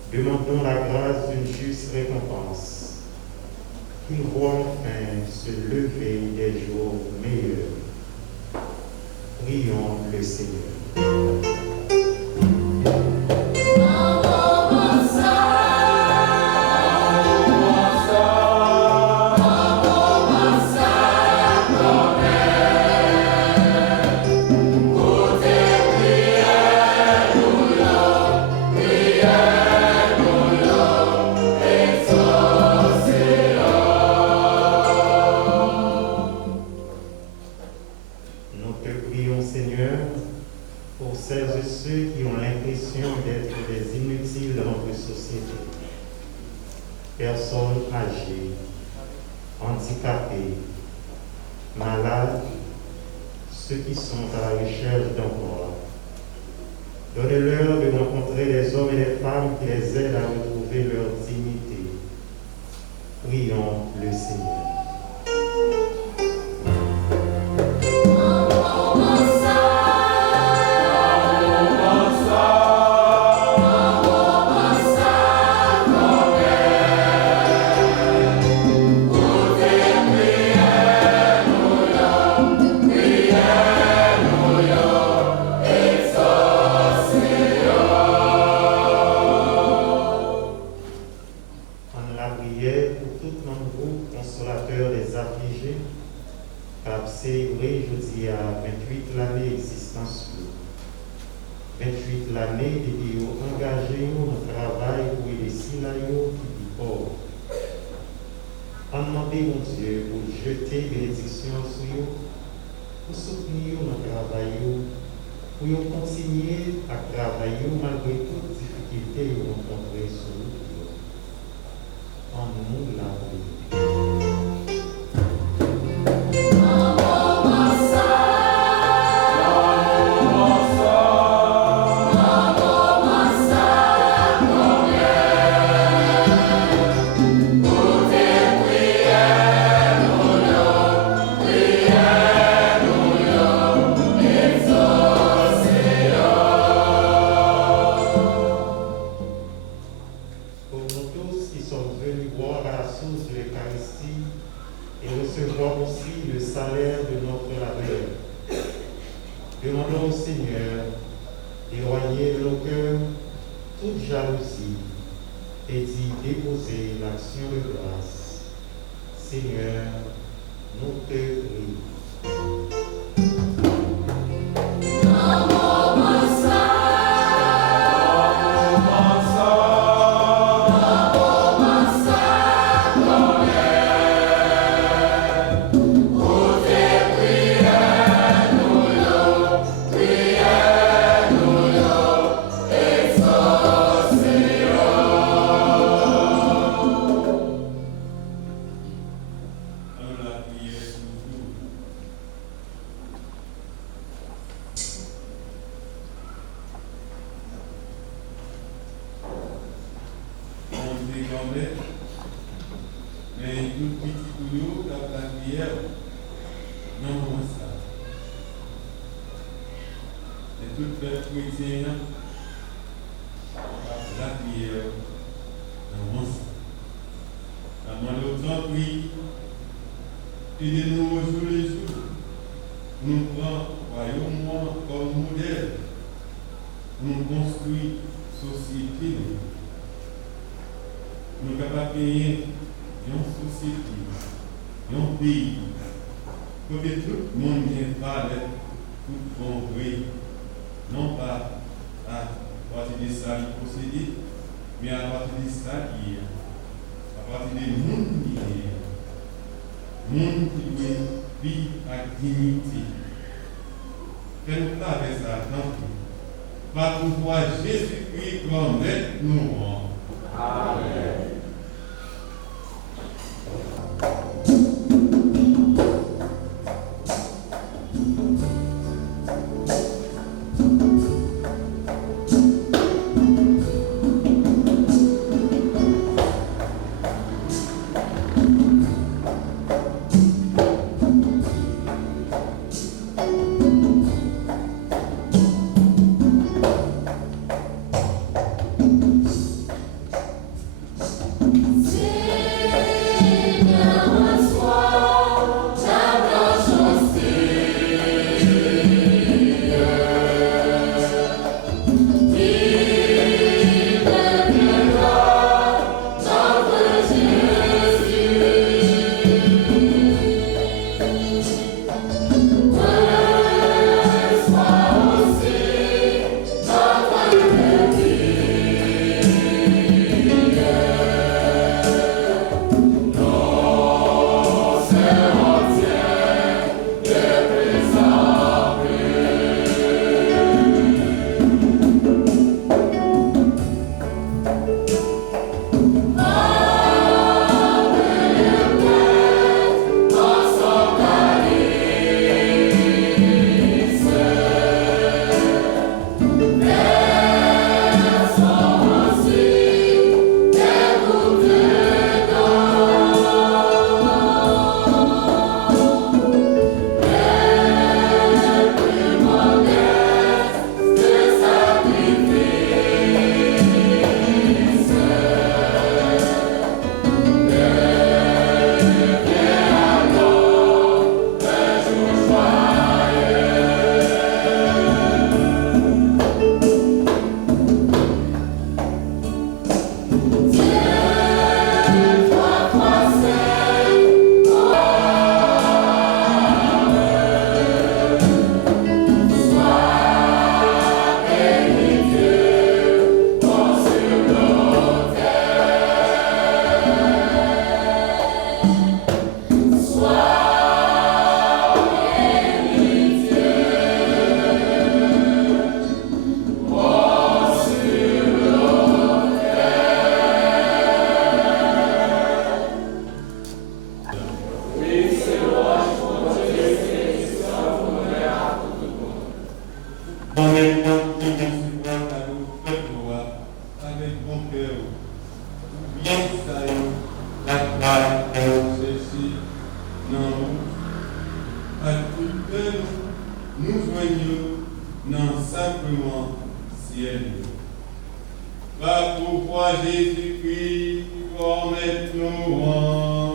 Demandons la grâce d'une juste récompense, qu'ils voient enfin se lever des jours meilleurs. Prions le Seigneur. Prière, nous Seigneur, pour celles et ceux qui ont l'impression d'être des inutiles dans notre société. Personnes âgées, handicapées, malades, ceux qui sont à la recherche d'emploi. Donnez-leur de rencontrer des hommes et des femmes qui les aident à retrouver leur dignité. Prions le Seigneur. L'année de Dieu engagé au travail pour les silayo qui vivent pauvres. En demandant mon Dieu pour jeter bénédiction sur eux, pour soutenir notre travail, pour continuer à travailler malgré toutes les difficultés que vous rencontrez sur nous. En nous la prière. Demandons au Seigneur d'éloigner de nos cœurs toute jalousie et d'y déposer l'action de grâce. Seigneur, nous te prions. Mais tout petit couillou, la prière, non, moi ça. Et tout le chrétien, la prière, non, moi ça. La malheureusement, oui, aidez-nous tous les jours. Nous prenons royaume comme modèle. Nous construisons société. Nous sommes capables de payer une société, un pays, pour que tout le monde ait parlé, tout compris, non pas à partir de ça qui possédé, mais à partir de ça qui est, à partir des mondes qui est, monde qui veut vivre avec dignité. Fais-nous pas avec ça, tant pis. Par pouvoir Jésus-Christ comme maître nous. Amen. En même temps, qui recevoir à nous, faites-moi avec mon cœur. Bien ça, la grâce de ceci, non, à tout que nous joignons dans simplement ciel. Va pourquoi Jésus-Christ, pour mettre nos rangs.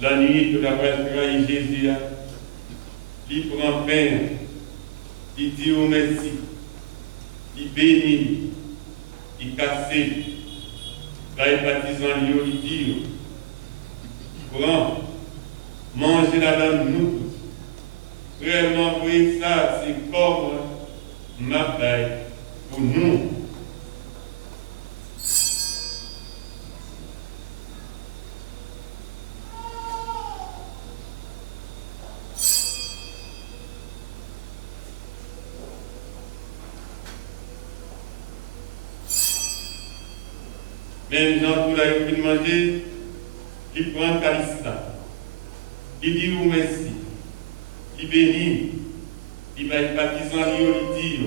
La nuit, tout après trahi Jésus, il prend pain, il dit au merci, il bénit, il casse, là il baptisant il dit, prends, mangez la dame nous tous. Réellement, oui, ça, c'est comme ma paille pour nous. Même Jean, tout là, il peut manger, il prend le calice là. Il dit vous merci. Il bénit. Il va être baptisant, il dit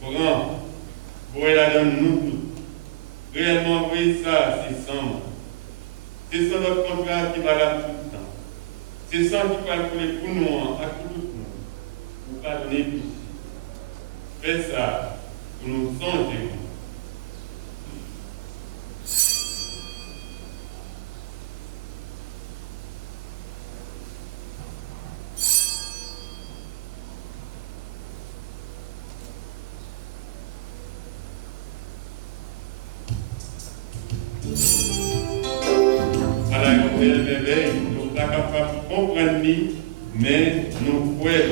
prends, vous la donne nous tous. Réellement, oui, ça, c'est sang. C'est ça notre contrat qui va là tout le temps. C'est ça qui va couler pour nous, à tout le monde. Pour pardonner péché. Fais ça pour nous songer. Nous sommes capables de comprendre, mais nous pouvons.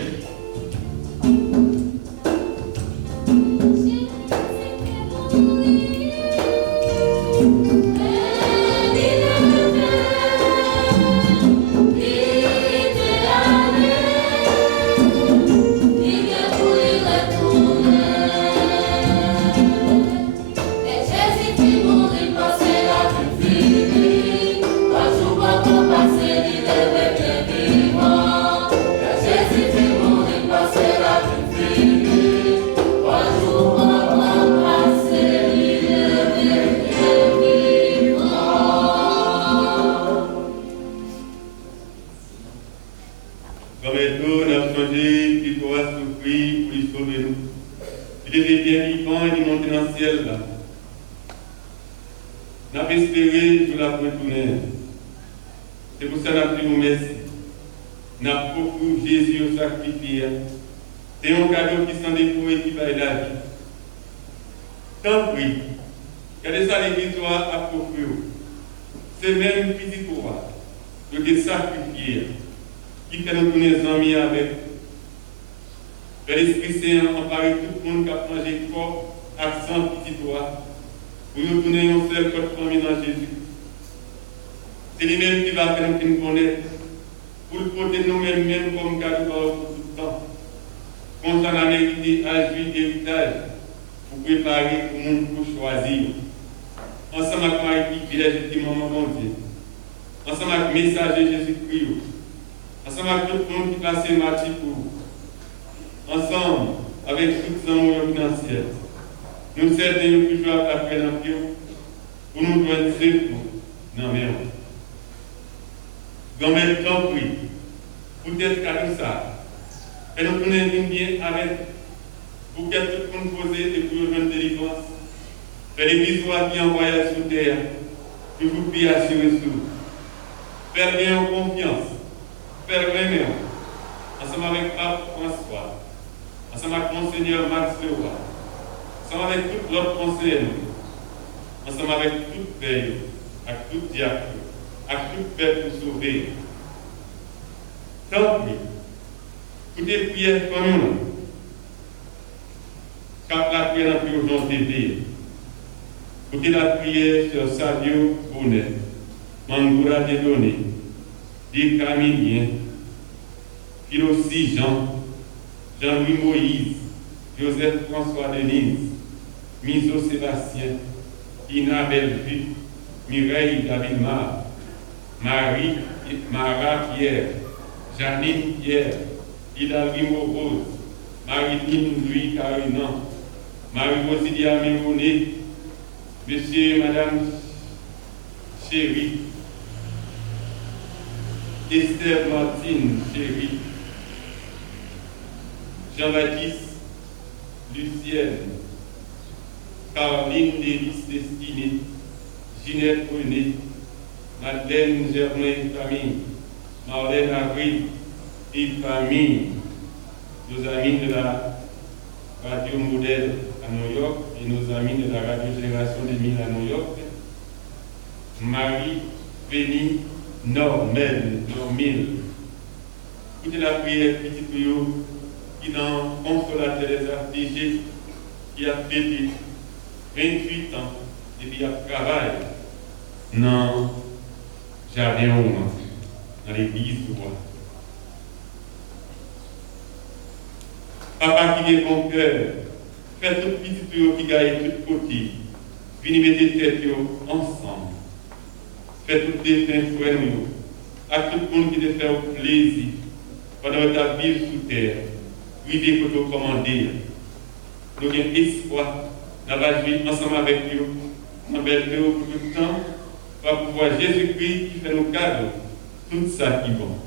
Jésus-Christ a souffert pour lui sauver nous. Il était bien vivant et il est monté dans le ciel là. Nous avons espéré pour la retourner. C'est pour ça que nous avons dit merci. Nous avons beaucoup Jésus au sacrifié. C'est un cadeau qui s'en défaut et qui va aider la vie. Tant pis, regardez ça l'église a approprié. C'est même une petite voix de sacrifier qui fait nous tourner les amis avec. L'Esprit Saint empare tout le monde qui a mangé corps, accent, petite voix. Pour nous tourner une seule côte famille dans Jésus. C'est lui-même qui va faire nous connaître. Pour le côté de nous-mêmes, même comme cadeau pour tout le temps. Concernant l'héritage, héritage, pour préparer pour nous pour choisir. Ensemble avec Marie Vierge qui maman mon Dieu. Ensemble avec le messager Jésus-Christ. Ensemble avec tout le monde qui passe martyr pour vous. Ensemble avec tous les amours financiers. Nous servons toujours après l'empire pour nous joindre secours dans mes mains. Grand-mère, t'en prie, pour être cadeau ça. Et nous tournons bien avec pour que tout le monde pose et pour rejoindre délivrance. Faire l'église qui envoie sur terre, toujours bien assuré sur vous. Faire bien en confiance, faire bien ensemble avec Pape François, ensemble avec Monseigneur Max Leroy, ensemble avec tout l'autre conseiller, ensemble avec toute veille, avec tout diacre, avec toute paix pour sauver. Tant pis. Toutes les prières comme nous, quand la prière dans l'urgence des pays, écoutez la prière sur Sadio Bonnet, Mangoura Dédonné, Di Camillien, Philosophe Jean-Louis Moïse, Joseph François Denise, Miso Sébastien, Ina Belvue, Mireille David Mar, Marie Mara Pierre, Janine Pierre, Hidalgo Rose, Marie-Lynne Louis Carinan, Marie-Rosilia Mémoné, Monsieur et Madame Chéri, Esther Martine Chéri, Jean-Baptiste Lucienne, Caroline Délice Destinée, Ginette René, Madeleine Germain Camille, Marlène Avril, et famille, nos amis de la radio modèle à New York et nos amis de la radio Génération 2000 à New York, Marie, Béni, Normel, Normil. Écoutez la prière petit peu qui dans Consolateur des Affligés, qui a fait 28 ans et puis a travaillé dans Jardin Rouen, dans l'église du roi. Papa qui est bon cœur, fait tout petit peu qui gagne de tous côtés, venez mettre les têtes ensemble, fait toutes les fins frères nous, à tout le monde qui te fait plaisir, pendant ta vie sous terre, vivez pour te commander. Nous avons espoir, nous allons jouer ensemble avec vous, nous allons faire pour tout le temps, pour pouvoir Jésus-Christ qui fait nos cadeaux, tout ça qui est bon.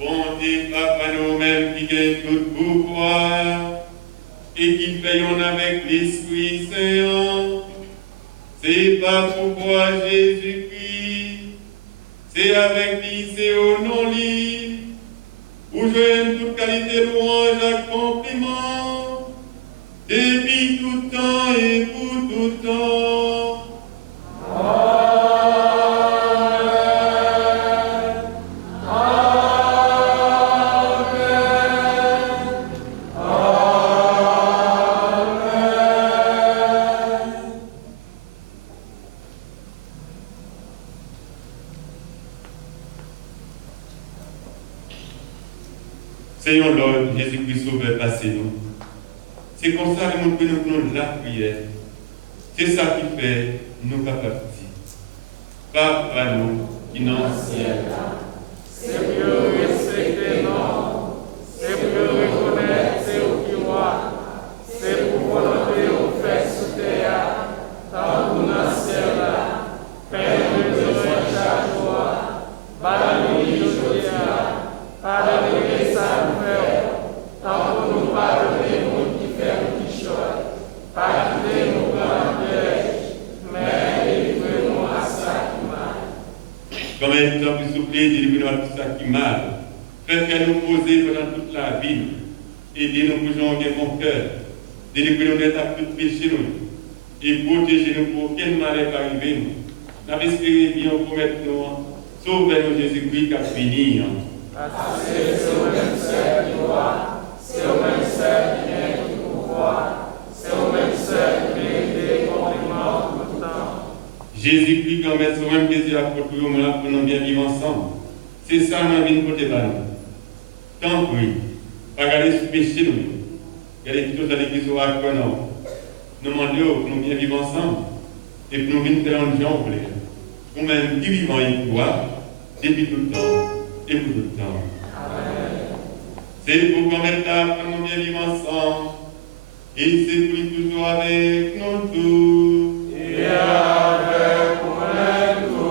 Bonté, Papa, nous-mêmes qui gagne tout pouvoir et qui payons avec l'Esprit Saint. C'est par pouvoir Jésus-Christ, c'est avec lui, c'est au nom lui, où je toute qualité louange à compliment, depuis tout temps et pour tout temps. Seigneur Lord, Jésus-Christ Sauveur, passez-nous. C'est comme ça que nous prenons la prière. C'est ça qui fait nous capables. Papa nous, qui dans le ciel, c'est pour respecter non, c'est pour reconnaître ce qui est, c'est pour volonté au fait sous terre, délivrer-nous à tout ça qui est mal. Fais nous poser pendant toute la vie. Aidez-nous pour jouer mon cœur. Délivrer-nous d'être à tout péché nous. Et protégez-nous pour aucun malheur arriver nous. Nous avons espéré bien pour mettre nous. Sauvez-nous Jésus-Christ qui a fini. C'est au même seul qui voit, c'est au même seul qui vient qui pouvoir, c'est au même seul qui mérite compliment tout le temps. Jésus-Christ, quand même, c'est même plaisir à pour nous bien vivre ensemble. C'est ça, nous avons côté de nous. Tant pis, pas garder ce péché nous. Regardez tout à l'église au Hakon. Nous demandons pour nous bien vivre ensemble. Et pour nous venir faire un genre pour même qui vivant et pouvoir, depuis tout le temps et pour tout le temps. Amen. C'est pour qu'on mette là pour nous bien vivre ensemble. Et c'est pour toujours avec nous tous. Et avec nous.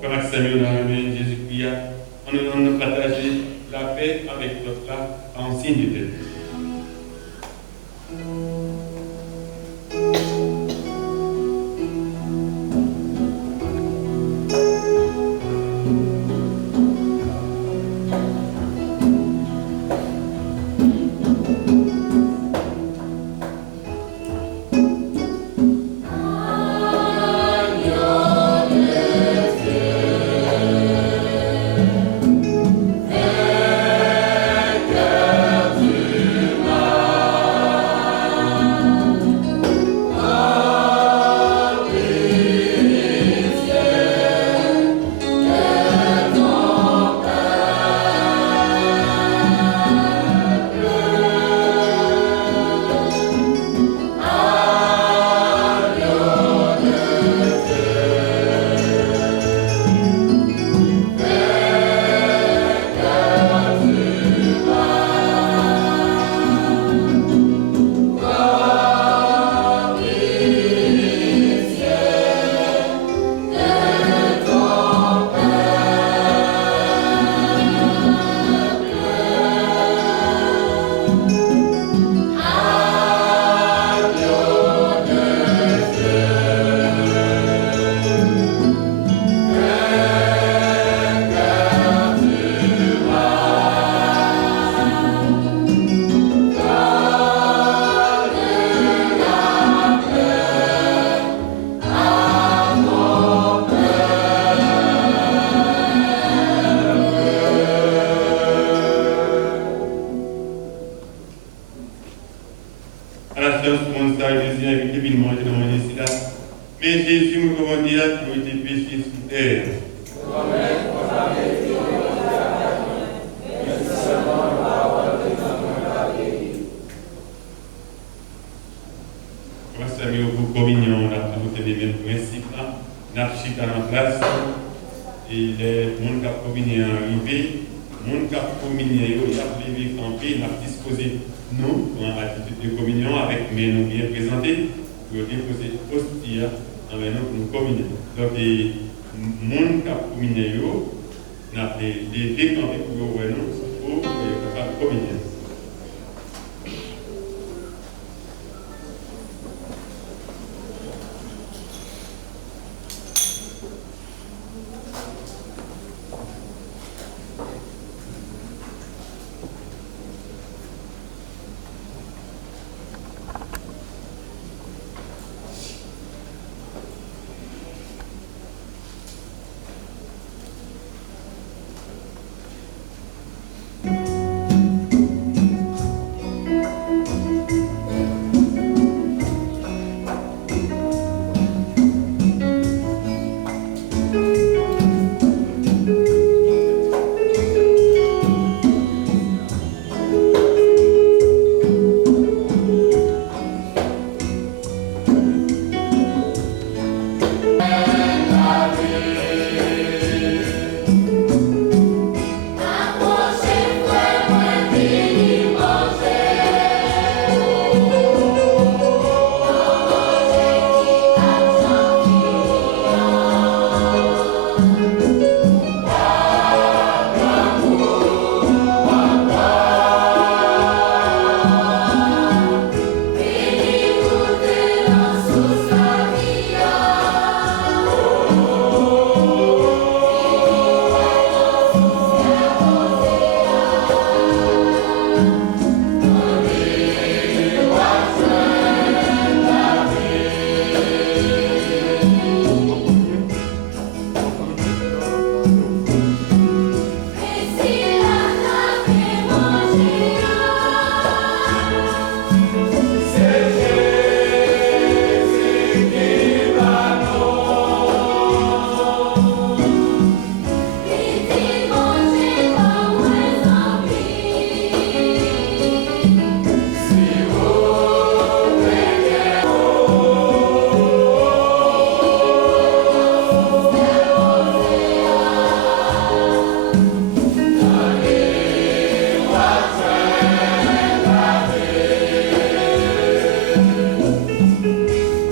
Comme Seigneur dans la main Jésus-Christ, on nous donne de partager la paix avec l'autre là en signe de paix. Mais Jésus nous commandait à qui ont été péchés sous terre. Grâce à Dieu, pour communion, on a toujours les mêmes principes. On a chic en place. Et les gens qui ont communié arrivé, les gens qui ont communié, ils ont levé campé, ils ont disposé nous en attitude de communion avec mes noms bien présentés pour déposer hostie en maintenant pour nous communier. Donc, les gens qui ont communié, ils ont levé campé pour nous pour communier.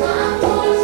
Vamos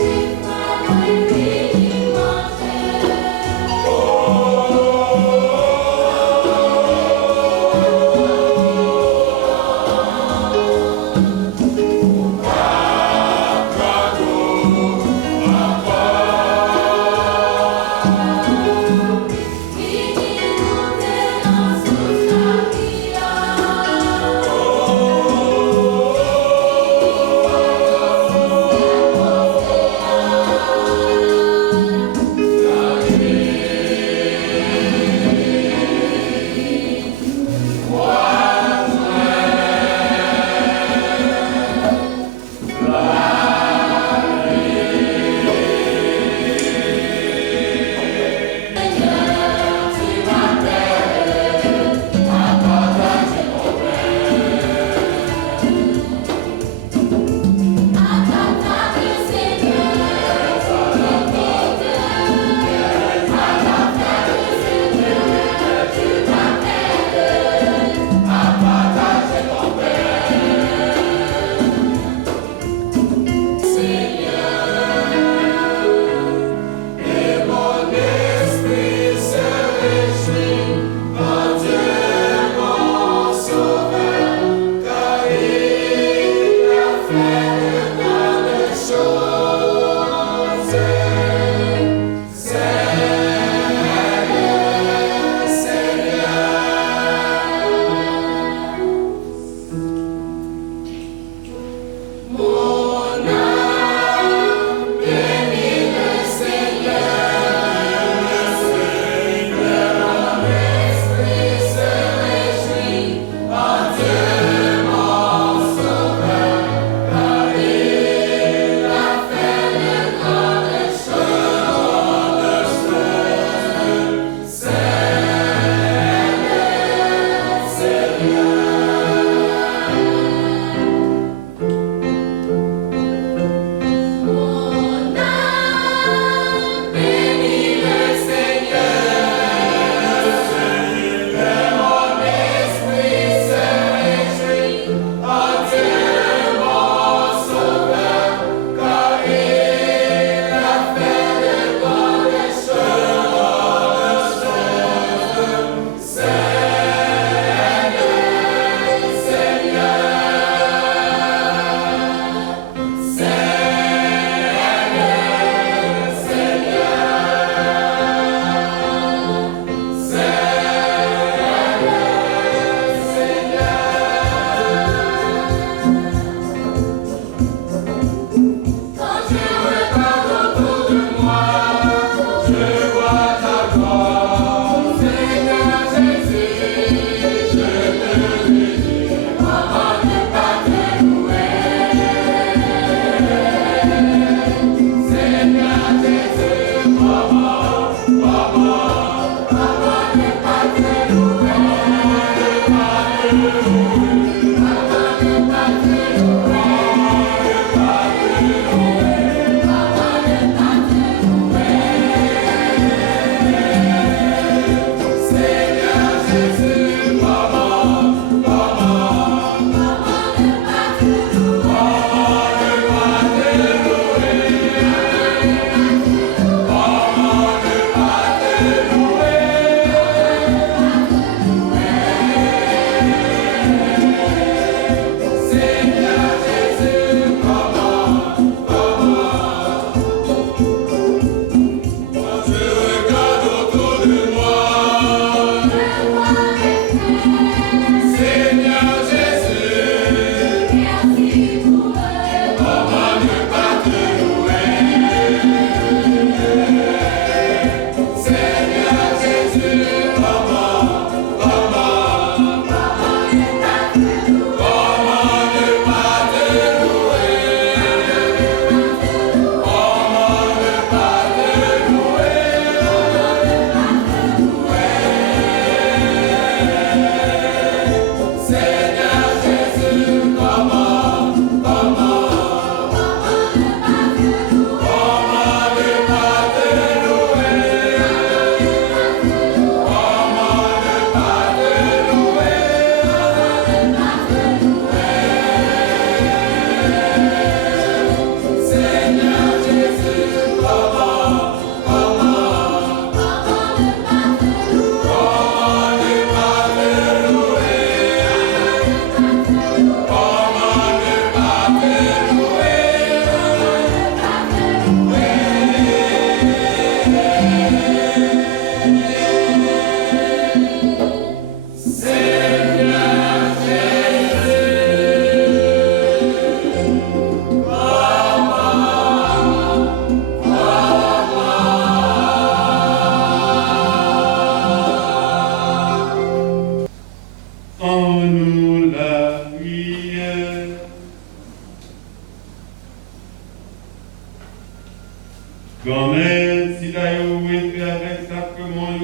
Grand-mère, si là vous fait avec sacrement,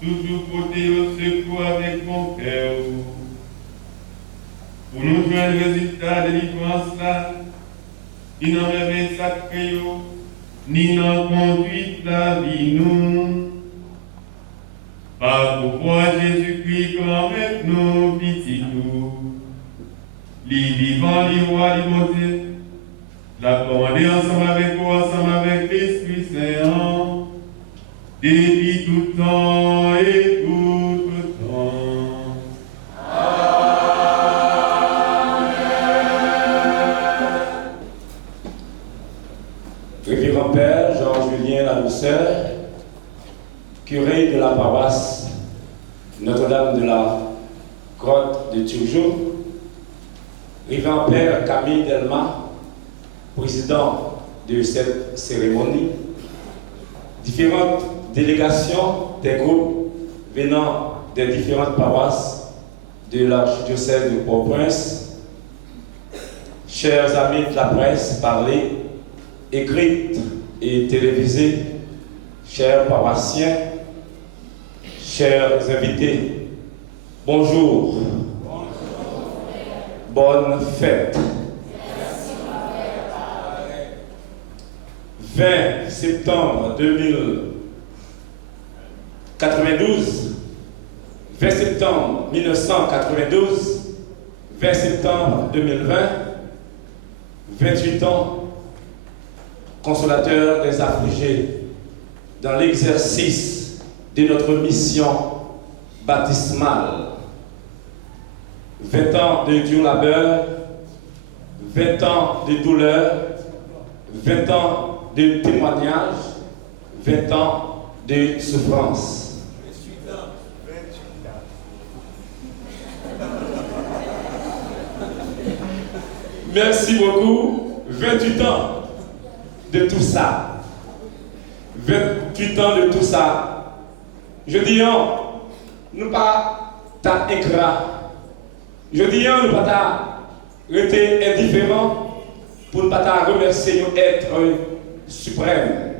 toujours porter au secours avec mon cœur. Pour nous joindre le résultat de délivrance là, qui n'en rêve sacré, ni n'en conduite la vie nous. Par pourquoi Jésus-Christ comme avec nous, pitié nous. Les vivants, les rois, les motés, la commander ensemble avec vous, ensemble avec l'Esprit Saint, depuis tout temps et pour tout temps. Révérend Père Jean-Julien Lavousseur, curé de la paroisse Notre-Dame de la Grotte de Turgeau, Révérend Père Camille Delma, président de cette cérémonie, différentes délégations des groupes venant des différentes paroisses de l'archidiocèse de Port-au-Prince, chers amis de la presse parlée, écrite et télévisée, chers paroissiens, chers invités, bonjour. Bonne fête. 20 septembre 2092, 20 septembre 1992, 20 septembre 2020, 28 ans, consolateur des affligés, dans l'exercice de notre mission baptismale. 20 ans de dur labeur, 20 ans de douleur, 20 ans de témoignage, 20 ans de souffrance. 28 ans. 28 ans. Merci beaucoup. 28 ans de tout ça. 28 ans de tout ça. Je dis, nous pas ta ingrat. Je dis, nous pas rester indifférent pour ne pas remercier notre être suprême.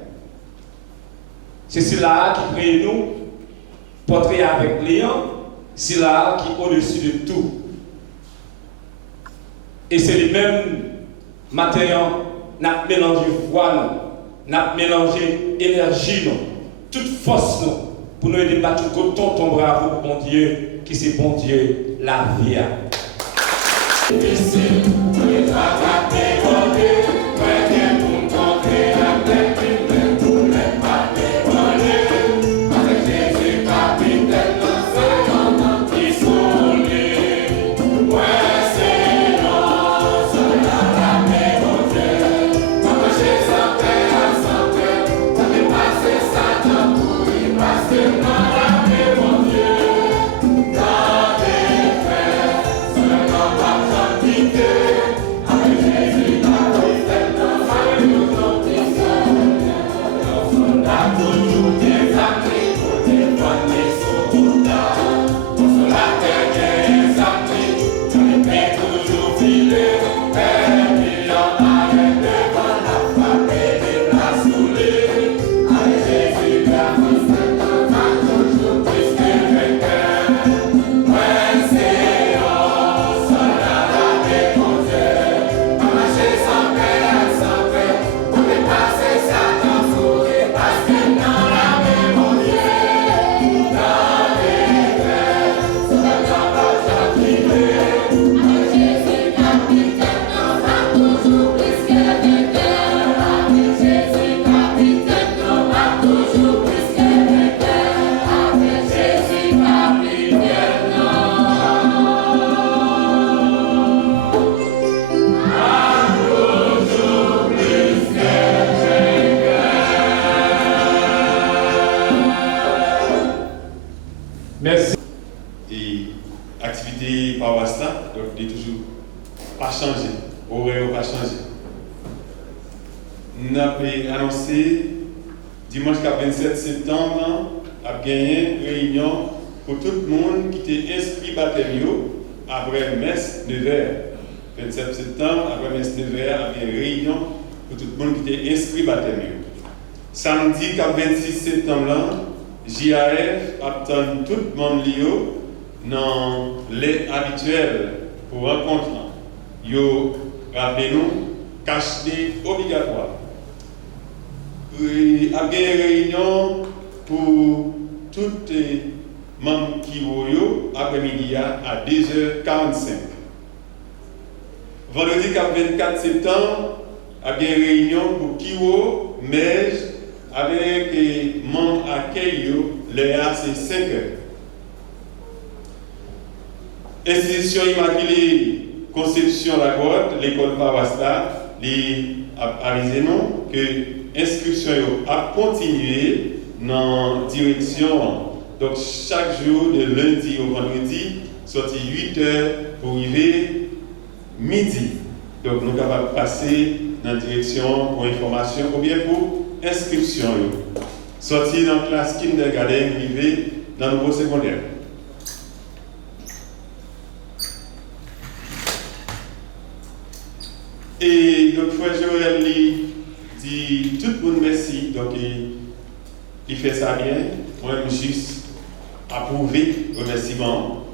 C'est cela qui crée nous, portrait avec Léon, c'est là qui est au-dessus de tout. Et c'est les mêmes matériaux, n'a mélangé foi, n'a mélangé énergie, toute force pour nous aider à battre ton bravo, bon Dieu, qui c'est bon Dieu, la vie. Merci. Et activité paroisse là, donc il n'est toujours pas changé, horaire pas changé. Nous avons annoncé dimanche 27 septembre à gagné une réunion pour tout le monde qui était inscrit baptême après messe 9h. 27 septembre, après messe 9h, il y a une réunion pour tout le monde qui était inscrit à baptême. Samedi, 26 septembre, JAF attend tout le monde dans les habituels pour rencontrer. Yo, rappelez-nous, cache-les obligatoire. Il y a une réunion pour tous les membres qui ont après-midi à 2h45. Vendredi 24 septembre, il y a une réunion pour Kiwo, mais avec les membres accueil, c'est 5h. Institution Immaculée Conception la Grotte, l'école Pawasla, a avisé nous que l'inscription a continué dans la direction. Donc chaque jour, de lundi au vendredi, sorti 8h pour arriver midi. Donc nous sommes capables de passer dans la direction pour information ou bien pour inscription. Sorti dans la classe kindergarten, arriver dans le niveau secondaire. Et donc, frère Joël dit tout le monde merci. Donc, il fait ça bien. Moi-même, juste approuver le remerciement.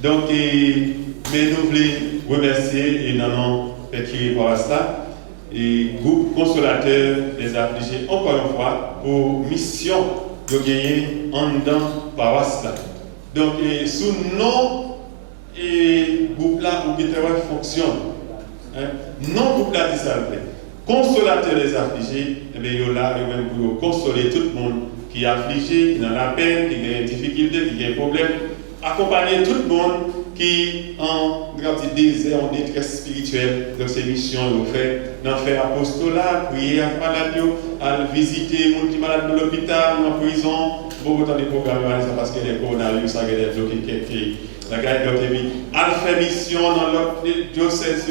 Donc, mais nous voulons remercier et nous avons fait par cela. Et groupe consolateur des affligés, encore une fois, pour mission de gagner en dedans par cela. Donc, sous nom et groupe là, où il fonctionne. Non, groupe là, dit ça, consolateur des affligés, et bien, il y a là, même pour consoler tout le monde qui est affligé, qui a la peine, qui a des difficultés, qui a des problèmes, accompagner tout le monde qui est en désert, en détresse spirituelle. Donc, ces missions, ils fait, d'en faire apostolat, prier à malade, à visiter les gens qui sont malades dans l'hôpital, en prison, beaucoup de programmes, parce que les coronavirus, ça a des bloqués, la guerre de vie, à faire mission dans l'autre diocèse.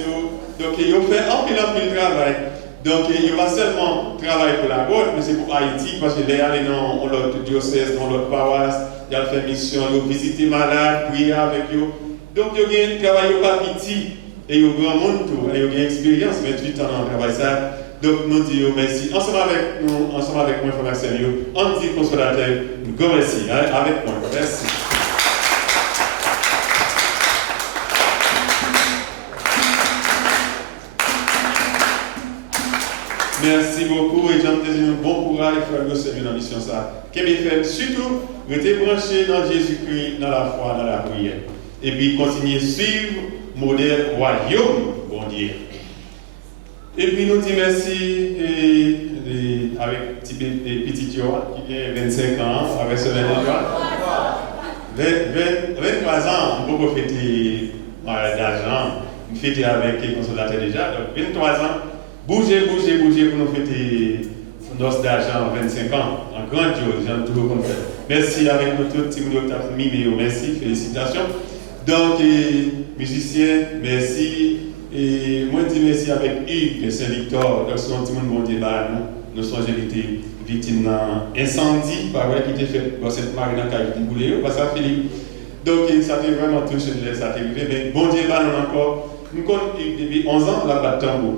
Donc, il fait un pile travail. Donc, il va seulement travailler pour la Côte, mais c'est pour Haïti, parce qu'il est allé dans l'autre diocèse, dans l'autre paroisse, il a fait mission, il a visité malade, prier avec eux. Donc, il y a un travail pas petit, et il y a un grand monde, et il y a une expérience, 28 ans dans le travail. Ça. Donc, nous disons merci. Ensemble avec moi, frère Seigneur, on dit consolateur, nous merci, avec moi. Merci. Merci beaucoup et j'en désire un bon courage, frère Seigneur, dans la mission. Qu'est-ce fait? Surtout, restez branchés dans Jésus-Christ, dans la foi, dans la prière. Et puis, continuez à suivre le modèle royaume, bon Dieu. Et puis, nous disons merci avec petit Joa, qui a 25 ans, avec ce dernier Joa. 23 ans, on peut fêter d'argent, on fêter avec les consolateurs déjà, donc 23 ans. Bougez pour nous fêter nos d'argent 25 ans, en grandiose, j'en toujours content. Merci avec nous tous, Tim Mimeo, merci, félicitations. Donc, musiciens, merci. Et moi, je dis merci avec Hugues Saint-Victor, donc c'est un petit monde bon débat, nous sommes victimes d'un incendie, par qui était fait dans cette marine qui a été boulée, parce que Philippe. Donc, ça a été vraiment touché, ça a été arrivé, mais bon débat, nous encore. Nous connaissons depuis 11 ans la batte tambour.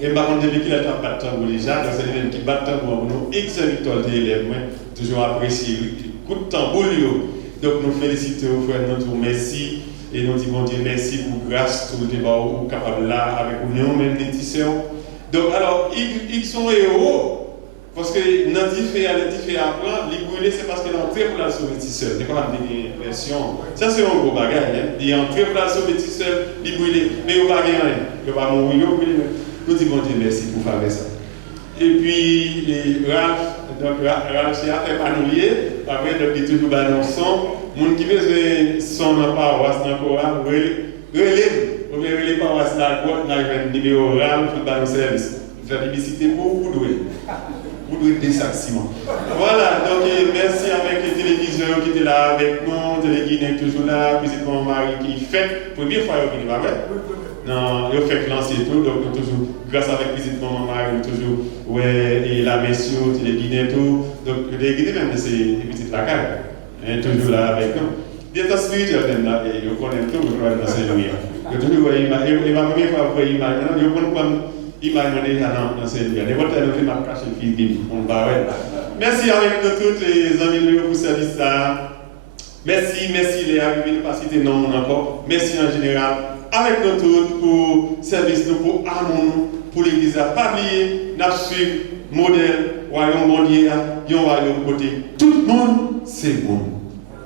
Et par contre, depuis qu'il a battu tambour déjà, c'est les mêmes qui battent tambour pour nous. X Victor des élèves, toujours apprécié. Coup de tambour. Donc nous félicitons, frère, nous disons merci. Et nous disons Dieu merci pour grâce, tout le débat ou capable là, avec nous, même les tisseurs. Donc alors, ils sont héros. Parce que dans les différents plans, les brûler, c'est parce qu'ils sont entrés pour la sauver tisseur. C'est comme une version. Ça, c'est un gros bagage. Ils sont entrés pour la sauver tisseur, les brûler. Mais ils ne vont pas gagner rien. Ils ne vont pas mourir, ils vont brûler. Nous disons Dieu merci pour faire ça. Et puis, Ralph, c'est à faire panouiller. Après, il toujours dans le son. Les gens qui veulent son dans la paroisse, dans le Coran, relève. Ou bien les paroisses dans la côte, dans le numéro Ralph, dans le service. Vous avez visité beaucoup de vous devez des sacs ciment. Voilà, donc merci avec les téléviseurs qui étaient là avec nous, Télé Guinée toujours là, puis c'est mon mari qui fait, première fois qu'il est venu, non, il fait lancer tout, donc toujours, grâce avec visite mon mari, toujours, ouais, et la messieurs, Télé Guinée tout, donc Télé Guinée même, c'est des petites lacailles, toujours là avec nous. Des temps spirituels, là, et je connais tout, je crois, dans ces louis. Je toujours, et ma première fois, je connais il m'a demandé dans cette lumière. Et votre nous m'a caché le fil bim. On va ouais. Merci avec nous tous les amis pour ce service là. Merci les amis de pas citer non encore. Merci en général avec nous tous pour service nous pour amour pour l'église à pas oublier n'a suivre modèle royaume mondial un royaume côté. Tout le monde c'est bon.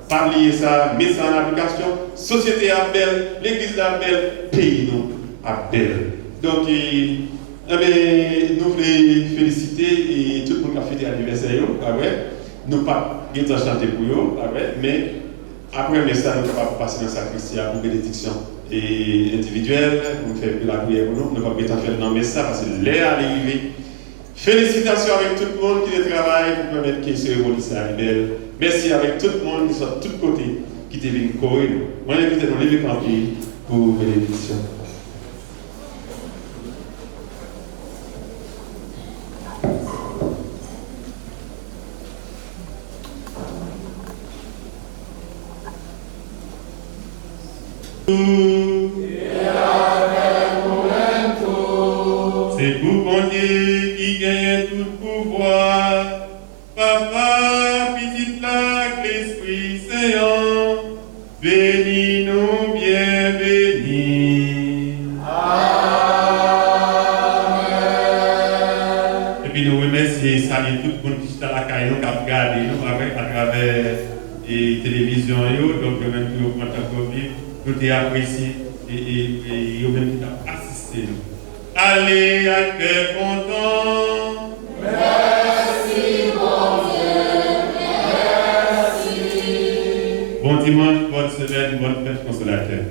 Pas oublier ça, mettre ça en application. Société à belle, l'église à belle, pays nous à belle. Donc nous voulons féliciter et tout le monde qui a fêté l'anniversaire. Nous pas chanter pour eux, mais après ça, nous ne pouvons pas passer dans la sacristie pour bénédiction et individuelle, pour faire la prière pour nous. Nous ne pouvons pas faire dans ça parce que l'air arrivé. Félicitations avec tout le monde qui travaille pour permettre que ce révolution soit belle. Merci avec tout le monde qui sont de tous côtés qui est venu courir. Moi, je vais vous lever camper pour bénédiction. C'est pour bon Dieu qui gagne tout pouvoir. Papa, petite lac, l'Esprit Saint, bénis-nous, bien bénis. Amen. Et puis nous remercions et saluons tout le monde qui est à la caille, qui a regardé nous à travers la télévision, donc même tout le monde nous avons apprécié et nous même assisté. Allez, à cœur content. Merci, bon Dieu, merci. Bon dimanche, bonne semaine, bonne fête consolateur.